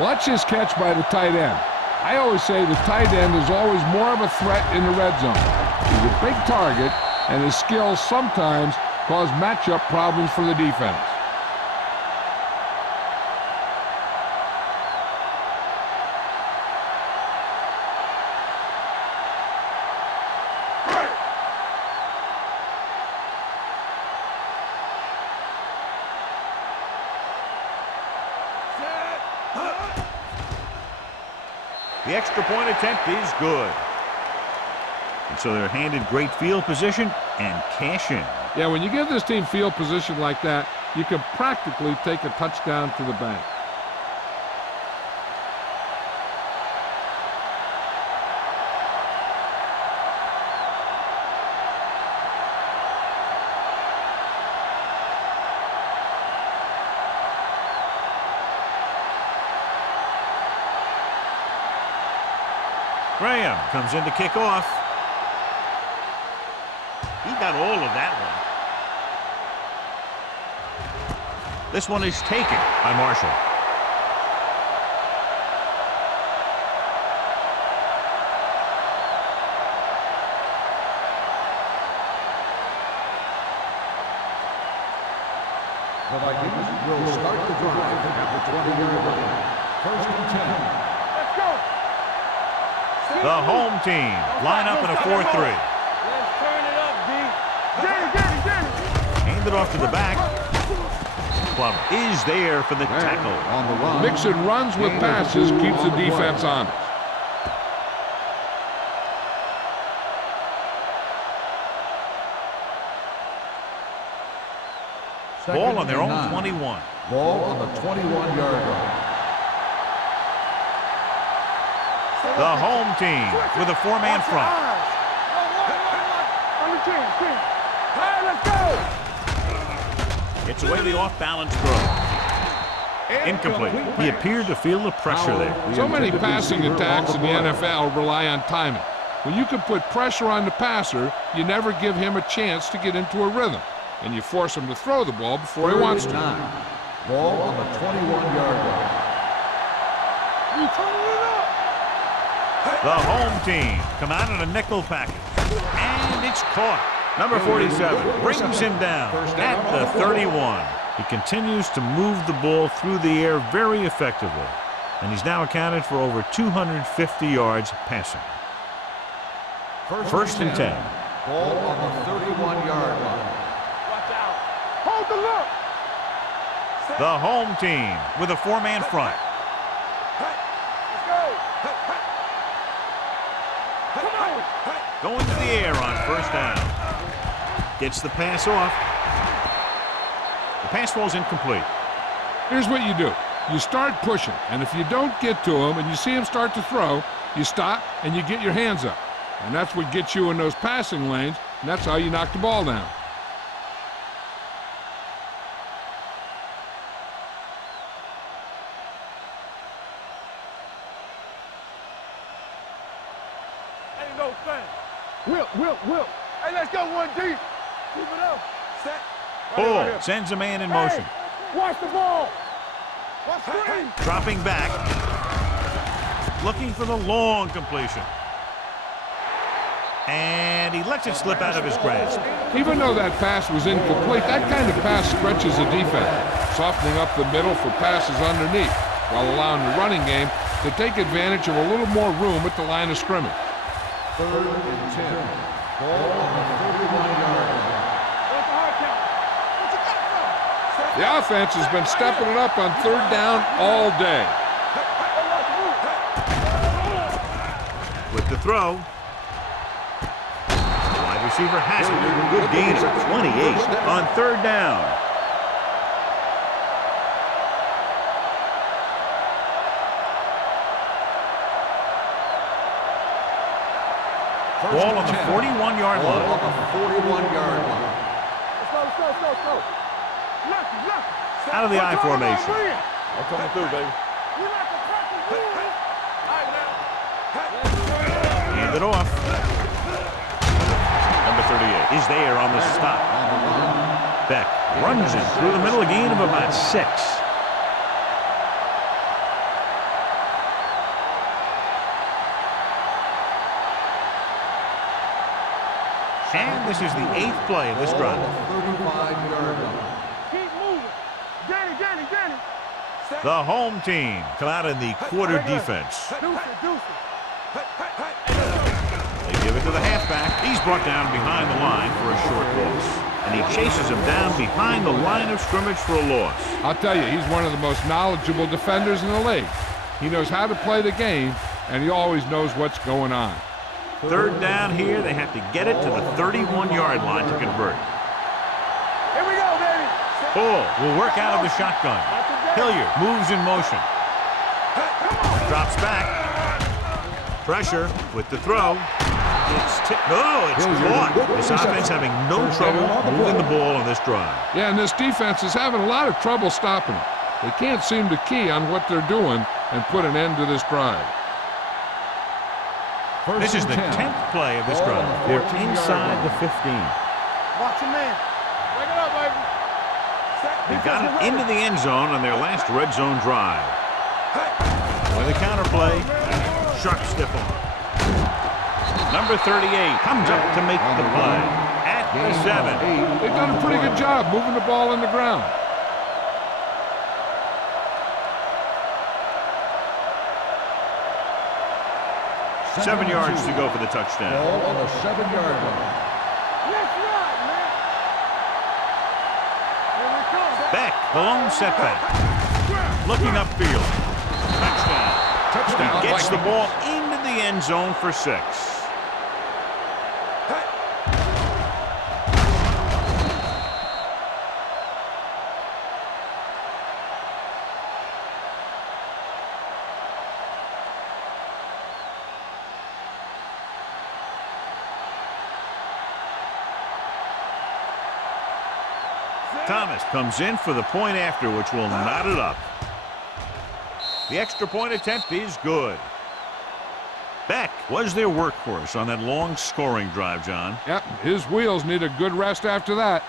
Watch this catch by the tight end. I always say the tight end is always more of a threat in the red zone. He's a big target, and his skills sometimes cause matchup problems for the defense. The extra point attempt is good. And so they're handed great field position and cash in. Yeah, when you give this team field position like that, you can practically take a touchdown to the bank. Graham comes in to kick off. He got all of that one. This one is taken by Marshall. The Vikings will start the drive at the 20-yard line. First and 10. Let's go. The home team line up in a 4-3. Let's turn it up, D. Get it. Hand it off to the back. Plummer is there for the tackle. On the run. Mixing runs with passes keeps the defense honest. Ball on their own 21. Ball on the 21-yard line. The home team with a four-man front. On the 10. Hey, let's go. Gets away the off-balance throw. Incomplete. He appeared to feel the pressure there. So many passing attacks in the NFL rely on timing. When you can put pressure on the passer, you never give him a chance to get into a rhythm, and you force him to throw the ball before he wants to. Ball on the 21-yard line. You turning it up. The home team come out in a nickel package. And it's caught. Number 47 brings him down at the 31. He continues to move the ball through the air very effectively. And he's now accounted for over 250 yards passing. First and 10. Ball on the 31-yard line. Hold the look. The home team with a four-man front. Let's go. Come on. Going to the air on first down. Gets the pass off. The pass falls incomplete. Here's what you do. You start pushing, and if you don't get to him and you see him start to throw, you stop and you get your hands up. And that's what gets you in those passing lanes, and that's how you knock the ball down. Ain't no thing. Whip. Hey, let's go one deep. Keep it up. Set. Ball sends a man in motion. Hey, watch the ball. Watch screen. Dropping back. Looking for the long completion. And he lets it slip out of his grasp. Even though that pass was incomplete, that kind of pass stretches the defense, softening up the middle for passes underneath, while allowing the running game to take advantage of a little more room at the line of scrimmage. Third and 10. Ball on the 31-yard line. What's the hard count? What you got for? The offense has been stepping it up on third down all day. With the throw. Wide receiver has it. Good gain of 28 on third down. Ball on the 41-yard Ball line. on the 41-yard line. Let's go. Lucky. Out of the I formation. I'm coming through, baby. We like to practice rules. All right, now. Hand it off. Number 38 is there on the stop. Beck runs it through the middle, a gain of about 6. And this is the 8th play of this drive. 35-yard line. Keep moving. Danny. The home team come out in the quarter defense. Deuce it. They give it to the halfback. He's brought down behind the line for a short loss. And he chases him down behind the line of scrimmage for a loss. I'll tell you, he's one of the most knowledgeable defenders in the league. He knows how to play the game, and he always knows what's going on. Third down here, they have to get it to the 31-yard line to convert. Here we go, baby. Bull will work out of the shotgun. Hilliard moves in motion. Drops back. Pressure with the throw. It's caught. This offense having no trouble moving the ball on this drive. Yeah, and this defense is having a lot of trouble stopping it. They can't seem to key on what they're doing and put an end to this drive. This is the 10th play of this drive. They're inside the 15. Watch your man. Bring it up, baby. They got it into the end zone on their last red zone drive. With a counter play, sharp stiff arm. Number 38 comes up to make the play at the 7. They've done a pretty good job moving the ball in the ground. Seven yards to go for the touchdown. Ball on the 7-yard line. Let's ride, man. Here we come. Beck, the lone setback. Looking upfield. Touchdown. Touchdown. He gets the Vikings. ball into the end zone for 6. Thomas comes in for the point after, which will knot it up. The extra point attempt is good. Beck was their workhorse on that long scoring drive, John. Yep, his wheels need a good rest after that.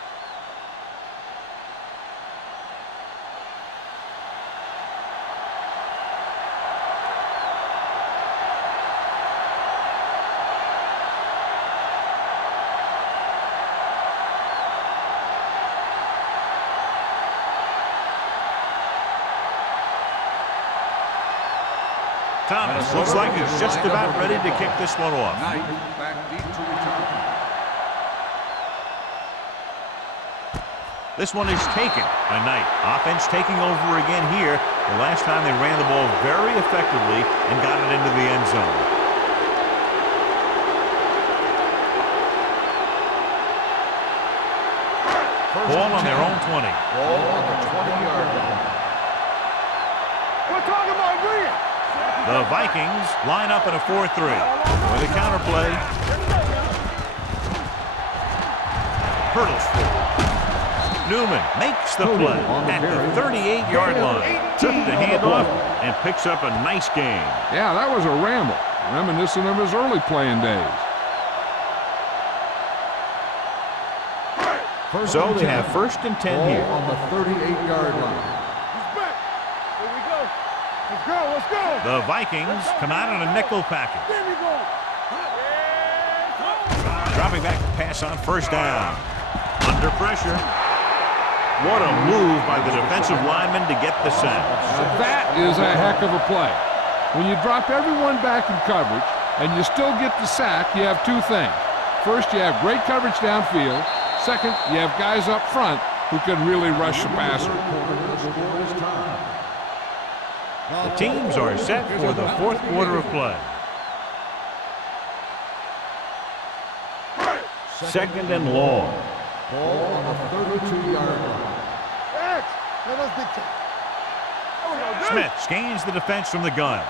Thomas looks like he's just about ready to kick this one off. Knight back deep to return. This one is taken by Knight. Offense taking over again here. The last time they ran the ball very effectively and got it into the end zone. Ball on their own 20. Ball on the 20-yard line. We're talking about Green. The Vikings line up in a 4-3 with a counter play. Hurdles forward. Newman makes the play at the 38-yard line. Took the handoff and picks up a nice gain. Yeah, that was a ramble, reminiscent of his early playing days. So they have 1st and 10 Ball here. on the 38-yard line. He's back. Here we go. Let's go. Let's go. The Vikings come out in a nickel package. There we go. Dropping back to pass on 1st down. Under pressure. What a move by the defensive lineman to get the sack. Now that is a heck of a play. When you drop everyone back in coverage and you still get the sack, you have two things. First, you have great coverage downfield. Second, you have guys up front who can really rush the passer. The teams are set for the 4th quarter of play. 2nd and long. Ball on the 32-yard line. X. Let us dictate. Smith scans the defense from the gun.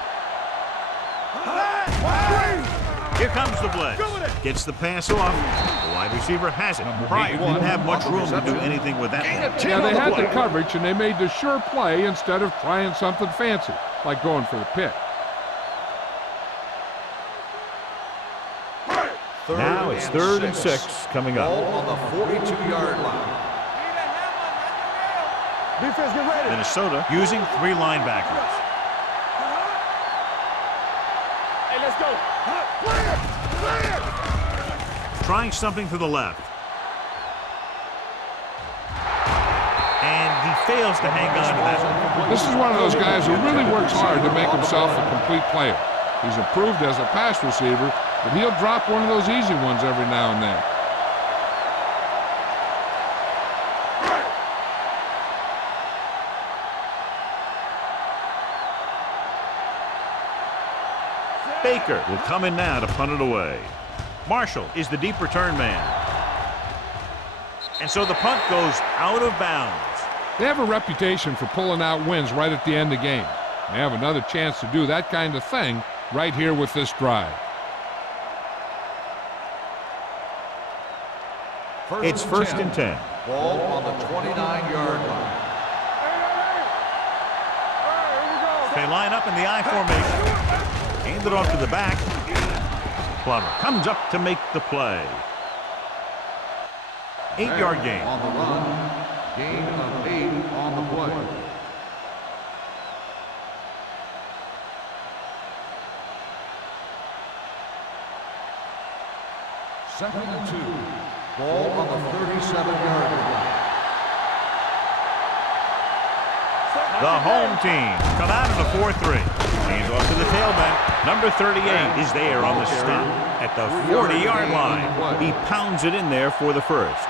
Here comes the blitz. Gets the pass off. The wide receiver has it. Pryor didn't have much room to do anything with that one. Yeah, they had the coverage, and they made the sure play instead of trying something fancy, like going for the pick. Now it's 3rd and 6 coming up. Ball on the 42-yard line. Defense, get ready. Minnesota using 3 linebackers. Hey, let's go. Clear. Trying something to the left. And he fails to hang on to that. This is one of those guys who really works hard to make himself a complete player. He's improved as a pass receiver, but he'll drop one of those easy ones every now and then. Baker will come in now to punt it away. Marshall is the deep return man. And so the punt goes out of bounds. They have a reputation for pulling out wins right at the end of the game. They have another chance to do that kind of thing right here with this drive. It's 1st and 10. Ball on the 29-yard line. They line up in the I formation. Hand it off to the back. Plummer comes up to make the play. 8-yard gain. On the run, gain of 8 on the play. Second and 2. Ball on the 37-yard line. The home team come out in a 4-3. Hands off to the tailback. Number 38 is there on the stop at the 40-yard line. He pounds it in there for the first.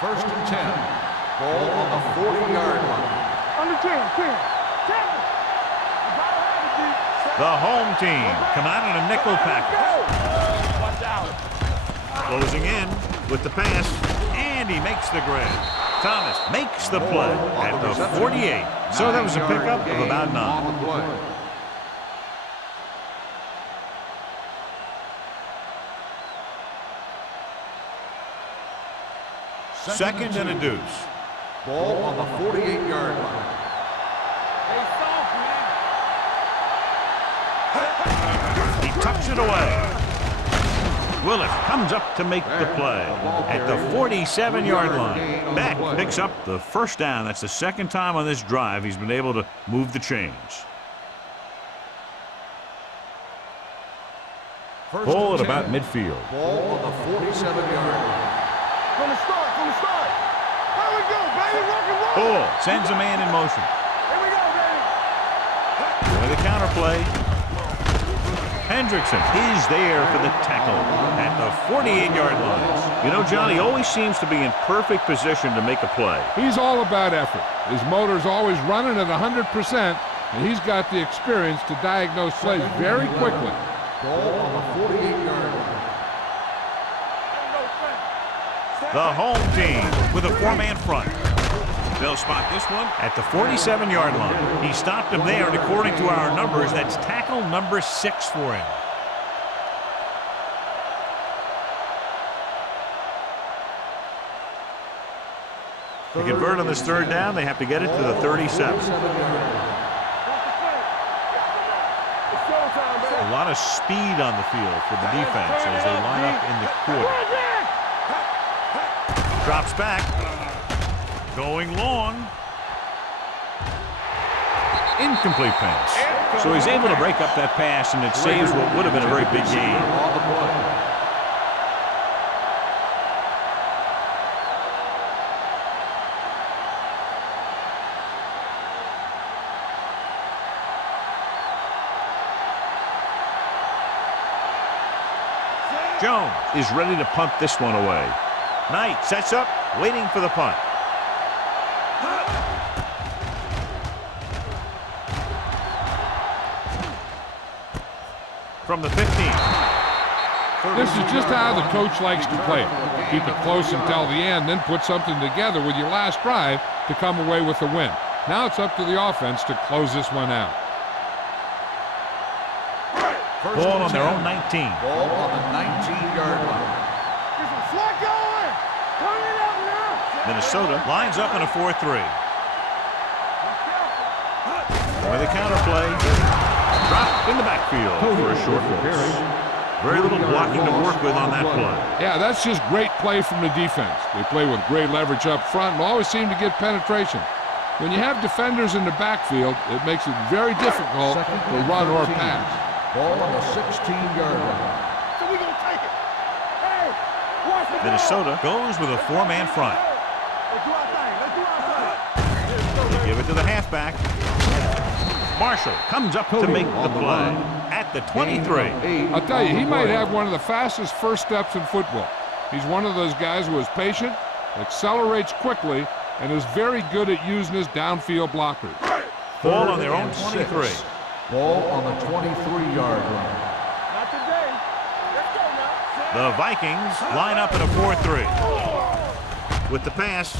First and 10. Ball on the 40-yard line. Under 10. The home team come out in a nickel package. Watch out. Closing in with the pass, and he makes the grab. Thomas makes the play at the 48. So that was a pickup of about 9. Second and a deuce. Ball on the 48-yard line. He tucks it away. Willis comes up to make the play at the 47-yard line. Beck picks up the first down. That's the second time on this drive he's been able to move the chains. Ball at about midfield. Ball on the 47-yard line. From the start. Here we go, baby. Rock and roll. Bull sends a man in motion. Here we go, baby. With a counter play. Hendrickson is there for the tackle at the 48-yard line. You know, John, he always seems to be in perfect position to make a play. He's all about effort. His motor's always running at 100%, and he's got the experience to diagnose plays very quickly. Ball on the 48-yard line. The home team with a 4-man front. They'll spot this one at the 47-yard line. He stopped him there, and according to our numbers, that's tackle number 6 for him. To convert on this third down, they have to get it to the 37. A lot of speed on the field for the defense as they line up in the quarter. Drops back. Going long. Incomplete pass. So he's able to break up that pass, and it saves what would have been a very big gain. Jones is ready to punt this one away. Knight sets up, waiting for the punt. From the 15. This is just how the coach likes to play it. Keep it close until the end, then put something together with your last drive to come away with the win. Now it's up to the offense to close this one out. Ball on their own 19. Ball on the 19-yard line. Minnesota lines up in a 4-3. With a counter play. Dropped in the backfield for a short loss. Very little blocking to work with on that play. Yeah, that's just great play from the defense. They play with great leverage up front and always seem to get penetration. When you have defenders in the backfield, it makes it very difficult to run or pass. Ball on the 16-yard line. So we gonna take it. Hey, watch it. Minnesota goes with a 4-man front. Let's do our thing. They give it to the halfback. Marshall comes up to make the play at the 23. I'll tell you, he might have one of the fastest first steps in football. He's one of those guys who is patient, accelerates quickly, and is very good at using his downfield blockers. Ball on their own 23. Ball on the 23-yard line. Not today. Let's go now. The Vikings line up in a 4-3. With the pass,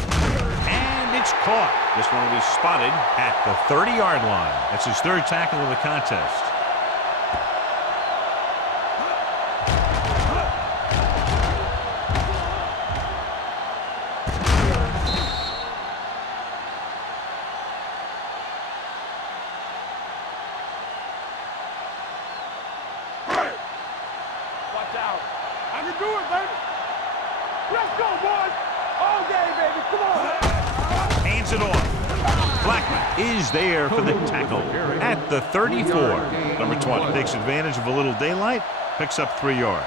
and it's caught. This one will be spotted at the 30-yard line. That's his third tackle of the contest. out. I can do it, baby. Let's go, boys. All day, baby. Come on. Hands it off. Blackman is there for the tackle at the 34. Number 20 takes advantage of a little daylight, picks up 3 yards.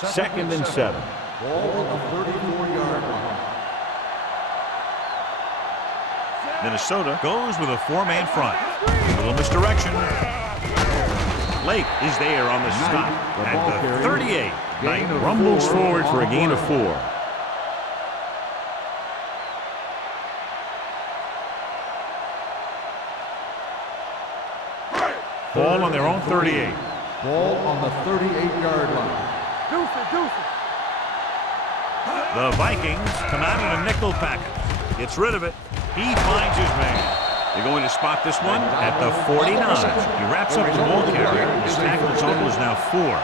Second and 7. Ball on the 34-yard line. Minnesota goes with a 4-man front. A little misdirection. Lake is there on the stop at the 38. Knight rumbles forward for a gain of 4. Ball on their own 38. Ball on the 38-yard line. Deuce it. The Vikings come out in a nickel package. Gets rid of it. He finds his man. They're going to spot this one at the 49. He wraps up the ball carrier. His tackle total is now 4.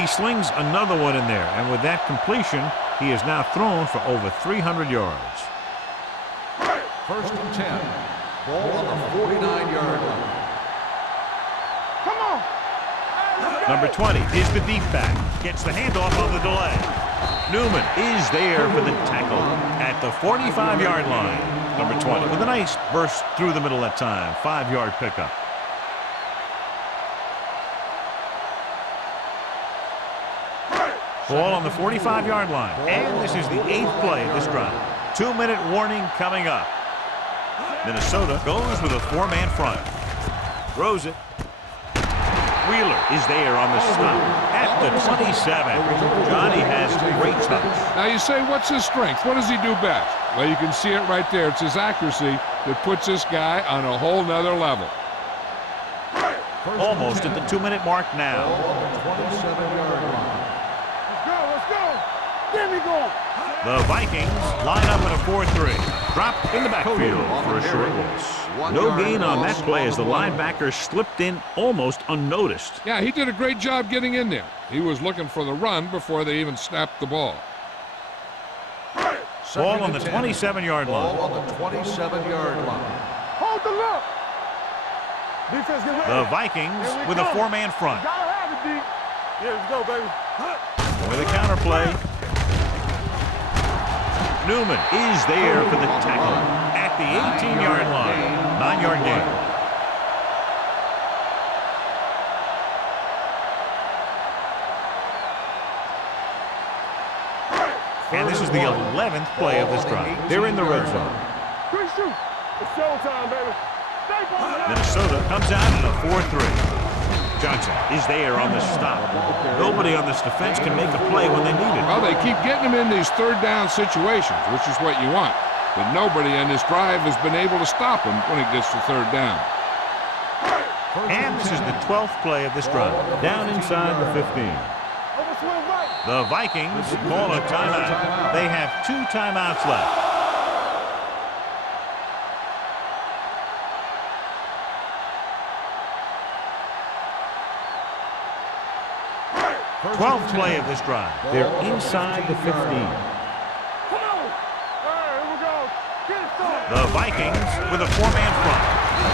He slings another one in there, and with that completion, he is now thrown for over 300 yards. First and 10. Ball on the 49-yard line. Come on. Number 20 is the deep back. Gets the handoff on the delay. Newman is there for the tackle at the 45-yard line. Number 20 with a nice burst through the middle that time. 5-yard pickup. Ball on the 45-yard line. And this is the 8th play of this drive. 2-minute warning coming up. Minnesota goes with a 4-man front. Throws it. Wheeler is there on the stop at the 27. Johnny has great touch. Now you say, what's his strength? What does he do best? Well, you can see it right there. It's his accuracy that puts this guy on a whole nother level. Almost at the 2-minute mark now. Ball on the 27-yard line. Let's go. There we go. The Vikings line up in a 4-3. Drop in the backfield for a short loss. No gain on that play as the linebacker slipped in almost unnoticed. Yeah, he did a great job getting in there. He was looking for the run before they even snapped the ball. Ball on the 27-yard line. Ball on the 27-yard line. Hold the look. Defense get ready. The Vikings with a 4-man front. Gotta have it, D. Yeah, let's go, baby. With a counter play. Newman is there for the tackle at the 18-yard line. 9-yard gain. And this is the 11th play of this drive. They're in the red zone. Quick shoot. It's showtime, baby. Stay focused. Minnesota comes out in a 4-3. Johnson is there on the stop. Nobody on this defense can make a play when they need it. Well, they keep getting him in these third down situations, which is what you want. But nobody on this drive has been able to stop him when it gets to third down. And this is the 12th play of this drive. Down inside the 15. The Vikings call a timeout. They have 2 timeouts left. 12th play of this drive. They're inside the 15. The Vikings with a 4-man front.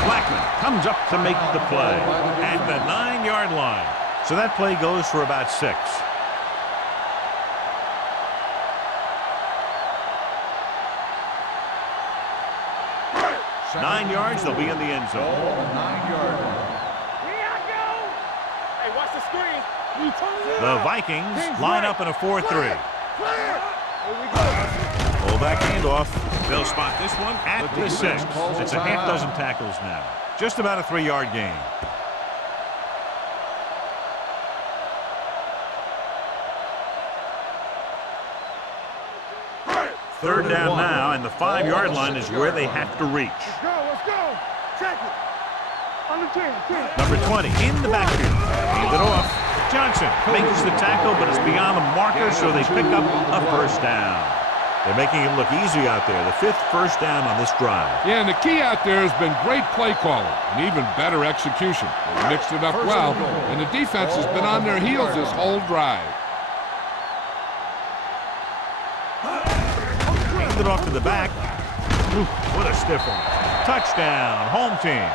Blackman comes up to make the play at the 9-yard line. So that play goes for about 6. Nine yards, they'll be in the end zone. 9-yard line. Here I go. Hey, watch the screen. The Vikings line up in a 4-3. Clear. Here we go. Fullback handoff. They'll spot this one at the 6. It's a half dozen tackles now. Just about a 3-yard gain. Third down now, and the 5-yard line is where they have to reach. Let's go. Check it. Under 10. Number 20 in the backfield. Hand it off. Johnson makes the tackle, but it's beyond the marker, so they pick up a first down. They're making it look easy out there. The 5th first down on this drive. Yeah, and the key out there has been great play calling and even better execution. They mixed it up well, and the defense has been on their heels this whole drive. Hand it off to the back. Ooh, what a stiff one. Touchdown, home team.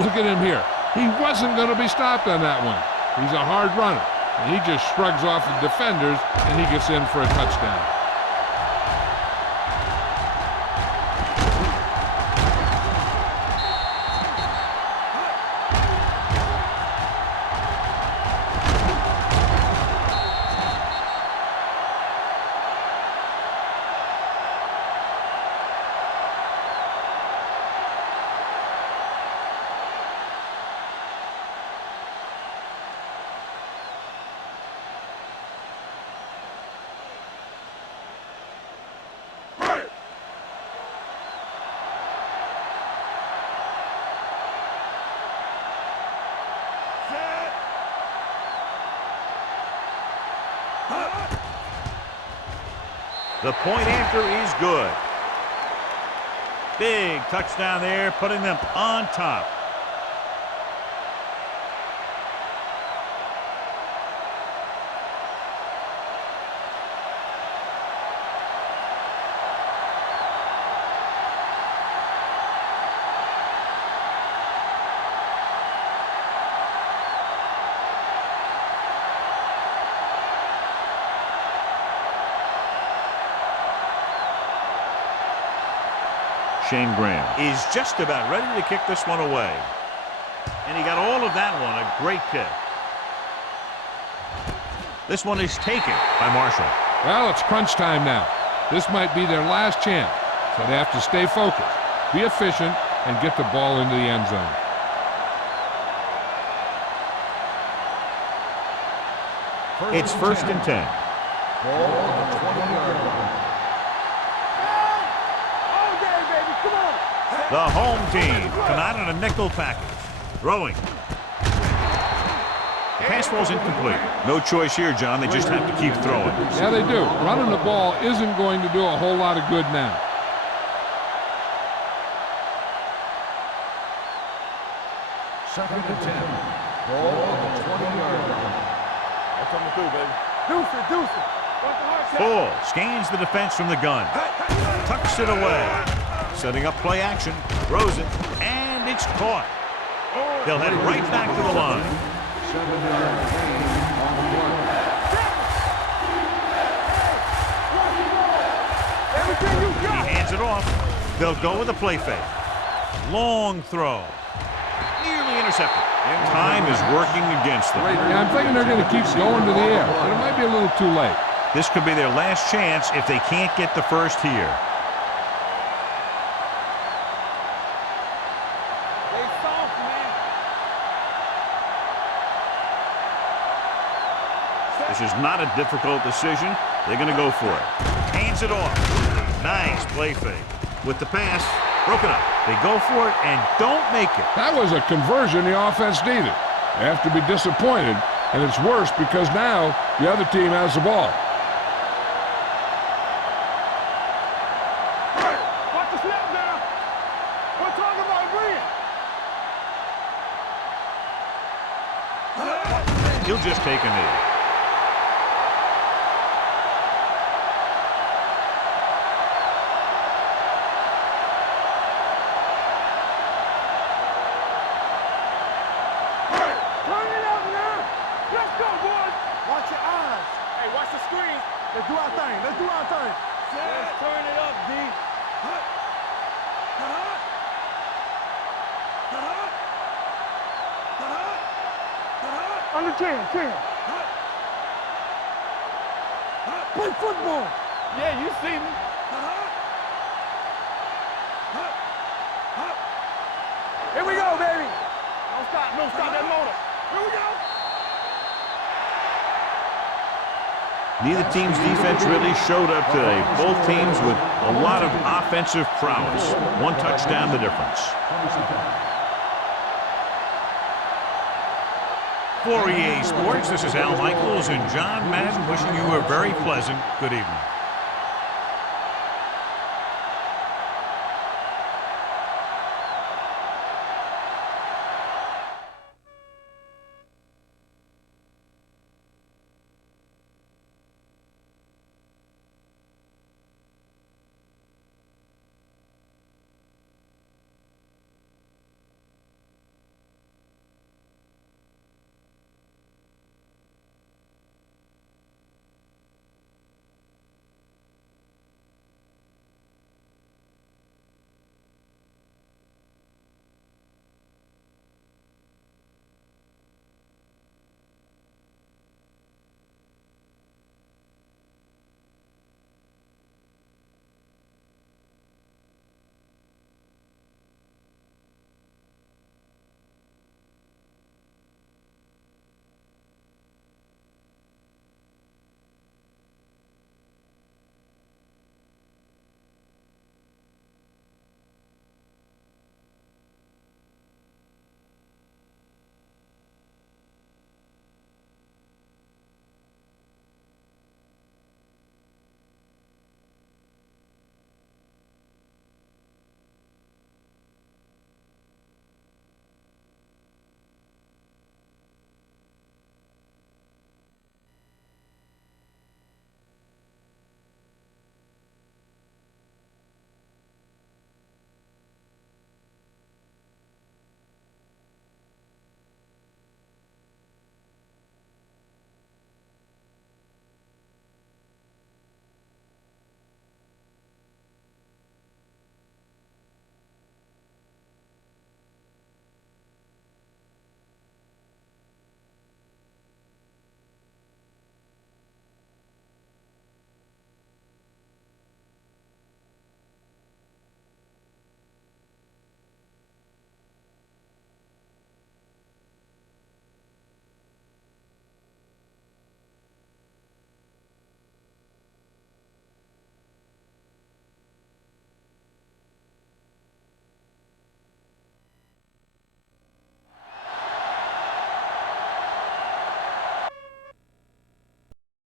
Look at him here. He wasn't going to be stopped on that one. He's a hard runner, and he just shrugs off the defenders, and he gets in for a touchdown. The point after is good. Big touchdown there, putting them on top. Shane Graham is just about ready to kick this one away. And he got all of that one. A great kick. This one is taken by Marshall. Well, it's crunch time now. This might be their last chance, so they have to stay focused, be efficient, and get the ball into the end zone. It's 1st and 10. Ball on the 20-yard line. The home team come out in a nickel package. Throwing. Pass falls incomplete. No choice here, John. They just have to keep throwing. Yeah, they do. Running the ball isn't going to do a whole lot of good now. Second and 10. Ball on the 20-yard line. That's coming through, baby. Deuce it. Ball scans the defense from the gun. Tucks it away. Setting up play action. Throws it. And it's caught. They'll head right back to the line. 7-yard gain on the play. He hands it off. They'll go with a play fake. Long throw. Nearly intercepted. Time is working against them. Yeah, I'm thinking they're going to keep going to the air, but it might be a little too late. This could be their last chance if they can't get the first here. They soft, man. This is not a difficult decision. They're going to go for it. Hands it off. Nice play fake. With the pass, broken up. They go for it and don't make it. That was a conversion the offense needed. They have to be disappointed, and it's worse because now the other team has the ball. Watch the snap now. We're talking about agreeing. He'll just take a knee. Let's do our thing. Let's do our thing. Let's turn it up, D. Under 10. Play football. Yeah, you see me. Here we go, baby. Don't stop that motor. Here we go. Neither team's defense really showed up today. Both teams with a lot of offensive prowess. One touchdown the difference. For EA Sports, this is Al Michaels and John Madden wishing you a very pleasant good evening.